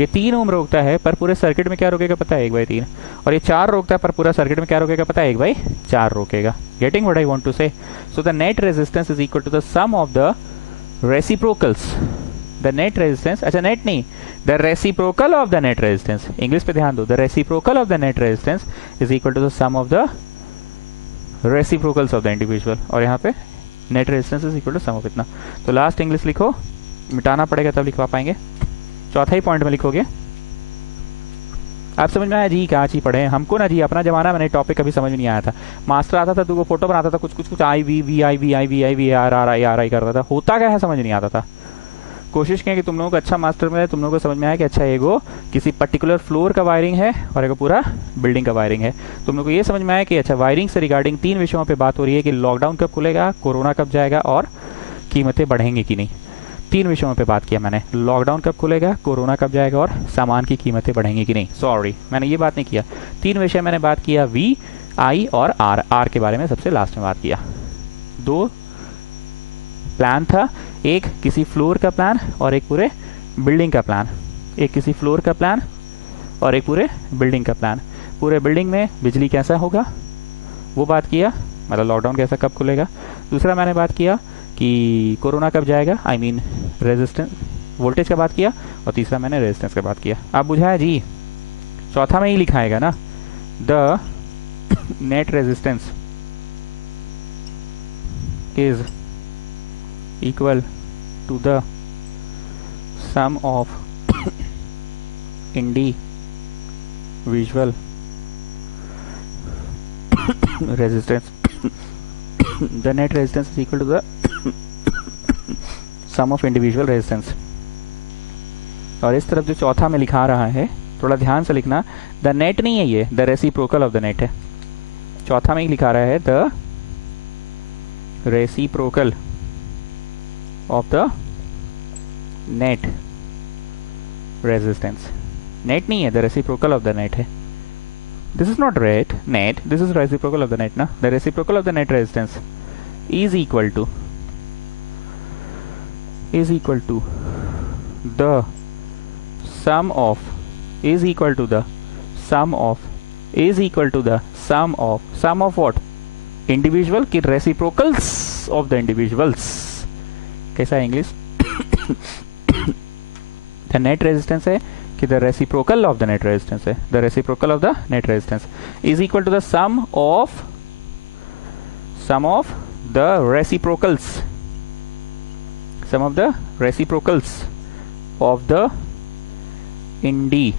ये 3 ओम रोकता है पर पूरे सर्किट में क्या रोकेगा पता है? 1/3। और ये 4 रोकता है पर पूरा सर्किट में क्या रोकेगा पता है? 1/4 रोकेगा। Getting what I want to say? So the net resistance is equal to the sum of the reciprocals. The net resistance, अच्छा नेट नहीं, the reciprocal of the net resistance, English पे ध्यान दो, the reciprocal of the net resistance is equal to the sum of the reciprocals of the individual, और यहाँ पे net resistance is equal to sum of इतना। तो last English लिखो, मिटाना पड़ेगा तब लिखवा पाएंगे, चौथा ही पॉइंट में लिखोगे। आप समझ में आया जी, क्या चीज पढ़े हमको ना जी, अपना जमाना मैंने टॉपिक कभी समझ में नहीं आया था। मास्टर आता था तो वो फोटो बनाता था, कुछ I V V I V I V I V R R I करता था, होता क्या है समझ नहीं आता था। कोशिश करें कि तुम लोगों को अच्छा मास्टर मिले, तुम लोगों को समझ में आया कि अच्छा एगो किसी पर्टिकुलर फ्लोर का वायरिंग है और एगो पूरा बिल्डिंग का वायरिंग है। तुम लोगों को ये समझ में आया कि अच्छा वायरिंग से रिगार्डिंग 3 विषयों पे बात हो रही है कि लॉकडाउन कब खुलेगा, कोरोना कब जाएगा और कीमतें बढ़ेंगी कि नहीं। 3 विषयों पे बात किया मैंने, लॉकडाउन कब खुलेगा, कोरोना कब जाएगा और सामान की कीमतें बढ़ेंगी कि नहीं। सॉरी मैंने ये बात नहीं किया, 3 विषय मैंने बात किया, वी आई और आर के बारे में सबसे लास्ट में बात किया। 2 प्लान था, एक किसी फ्लोर का प्लान और एक पूरे बिल्डिंग का प्लान, एक किसी फ्लोर का प्लान और एक पूरे बिल्डिंग का प्लान। पूरे बिल्डिंग में बिजली कैसा होगा वो बात किया, मतलब लॉकडाउन कैसा कब खुलेगा। दूसरा मैंने बात किया कि कोरोना कब जाएगा, आई मीन रेजिस्टेंस वोल्टेज का बात किया, और तीसरा मैंने रेजिस्टेंस का बात किया। आप बुझाया जी, चौथा में ही लिखाएगा ना, the net resistance is equal to the sum of individual resistance the net resistance is equal to the sum of individual resistance। और इस तरफ जो चौथा में लिखा रहा है थोड़ा ध्यान से लिखना, द नेट नहीं है ये, the reciprocal of the net है। चौथा में ही लिखा रहा है the reciprocal of the net resistance। net नहीं है, the reciprocal of the net है। this is not net, this is reciprocal of the net ना। the reciprocal of the net resistance is equal to the sum of is equal to the sum of what, individual की reciprocals of the individuals। कैसा है English the net resistance है कि the reciprocal of the net resistance है, the reciprocal of the net resistance is equal to the sum of the reciprocals of the individual,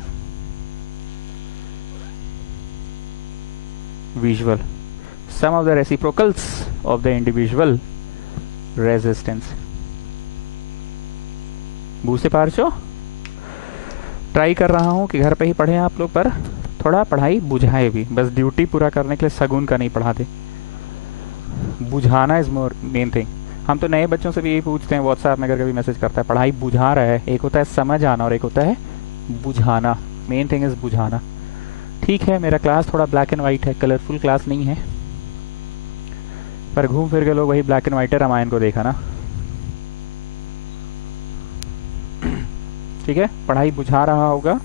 sum of the reciprocals of the individual resistance. बू से पार चो try कर रहा हूँ कि घर पे ही पढ़े आप लोग, पर थोड़ा पढ़ाई बुझाए भी, बस ड्यूटी पूरा करने के लिए सगुन का नहीं पढ़ाते, बुझाना इज मोर मेन थिंग। हम तो नए बच्चों से भी यही पूछते हैं, व्हाट्सएप में अगर कभी मैसेज करता है पढ़ाई बुझा रहा है, एक होता है समझ आना और एक होता है बुझाना, मेन थिंग इज बुझाना। ठीक है, मेरा क्लास थोड़ा ब्लैक एंड वाइट है, कलरफुल क्लास नहीं है, पर घूम फिर के लोग वही ब्लैक एंड वाइट रामायण को देखा ना। ठीक है, पढ़ाई बुझा रहा होगा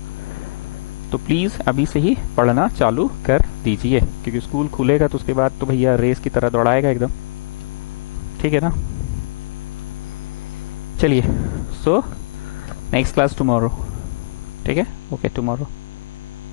तो प्लीज़ अभी से ही पढ़ना चालू कर दीजिए, क्योंकि स्कूल खुलेगा तो उसके बाद तो भैया रेस की तरह दौड़ाएगा एकदम। ठीक है ना, चलिए, सो नेक्स्ट क्लास टुमारो। ठीक है, ओके, टुमारो।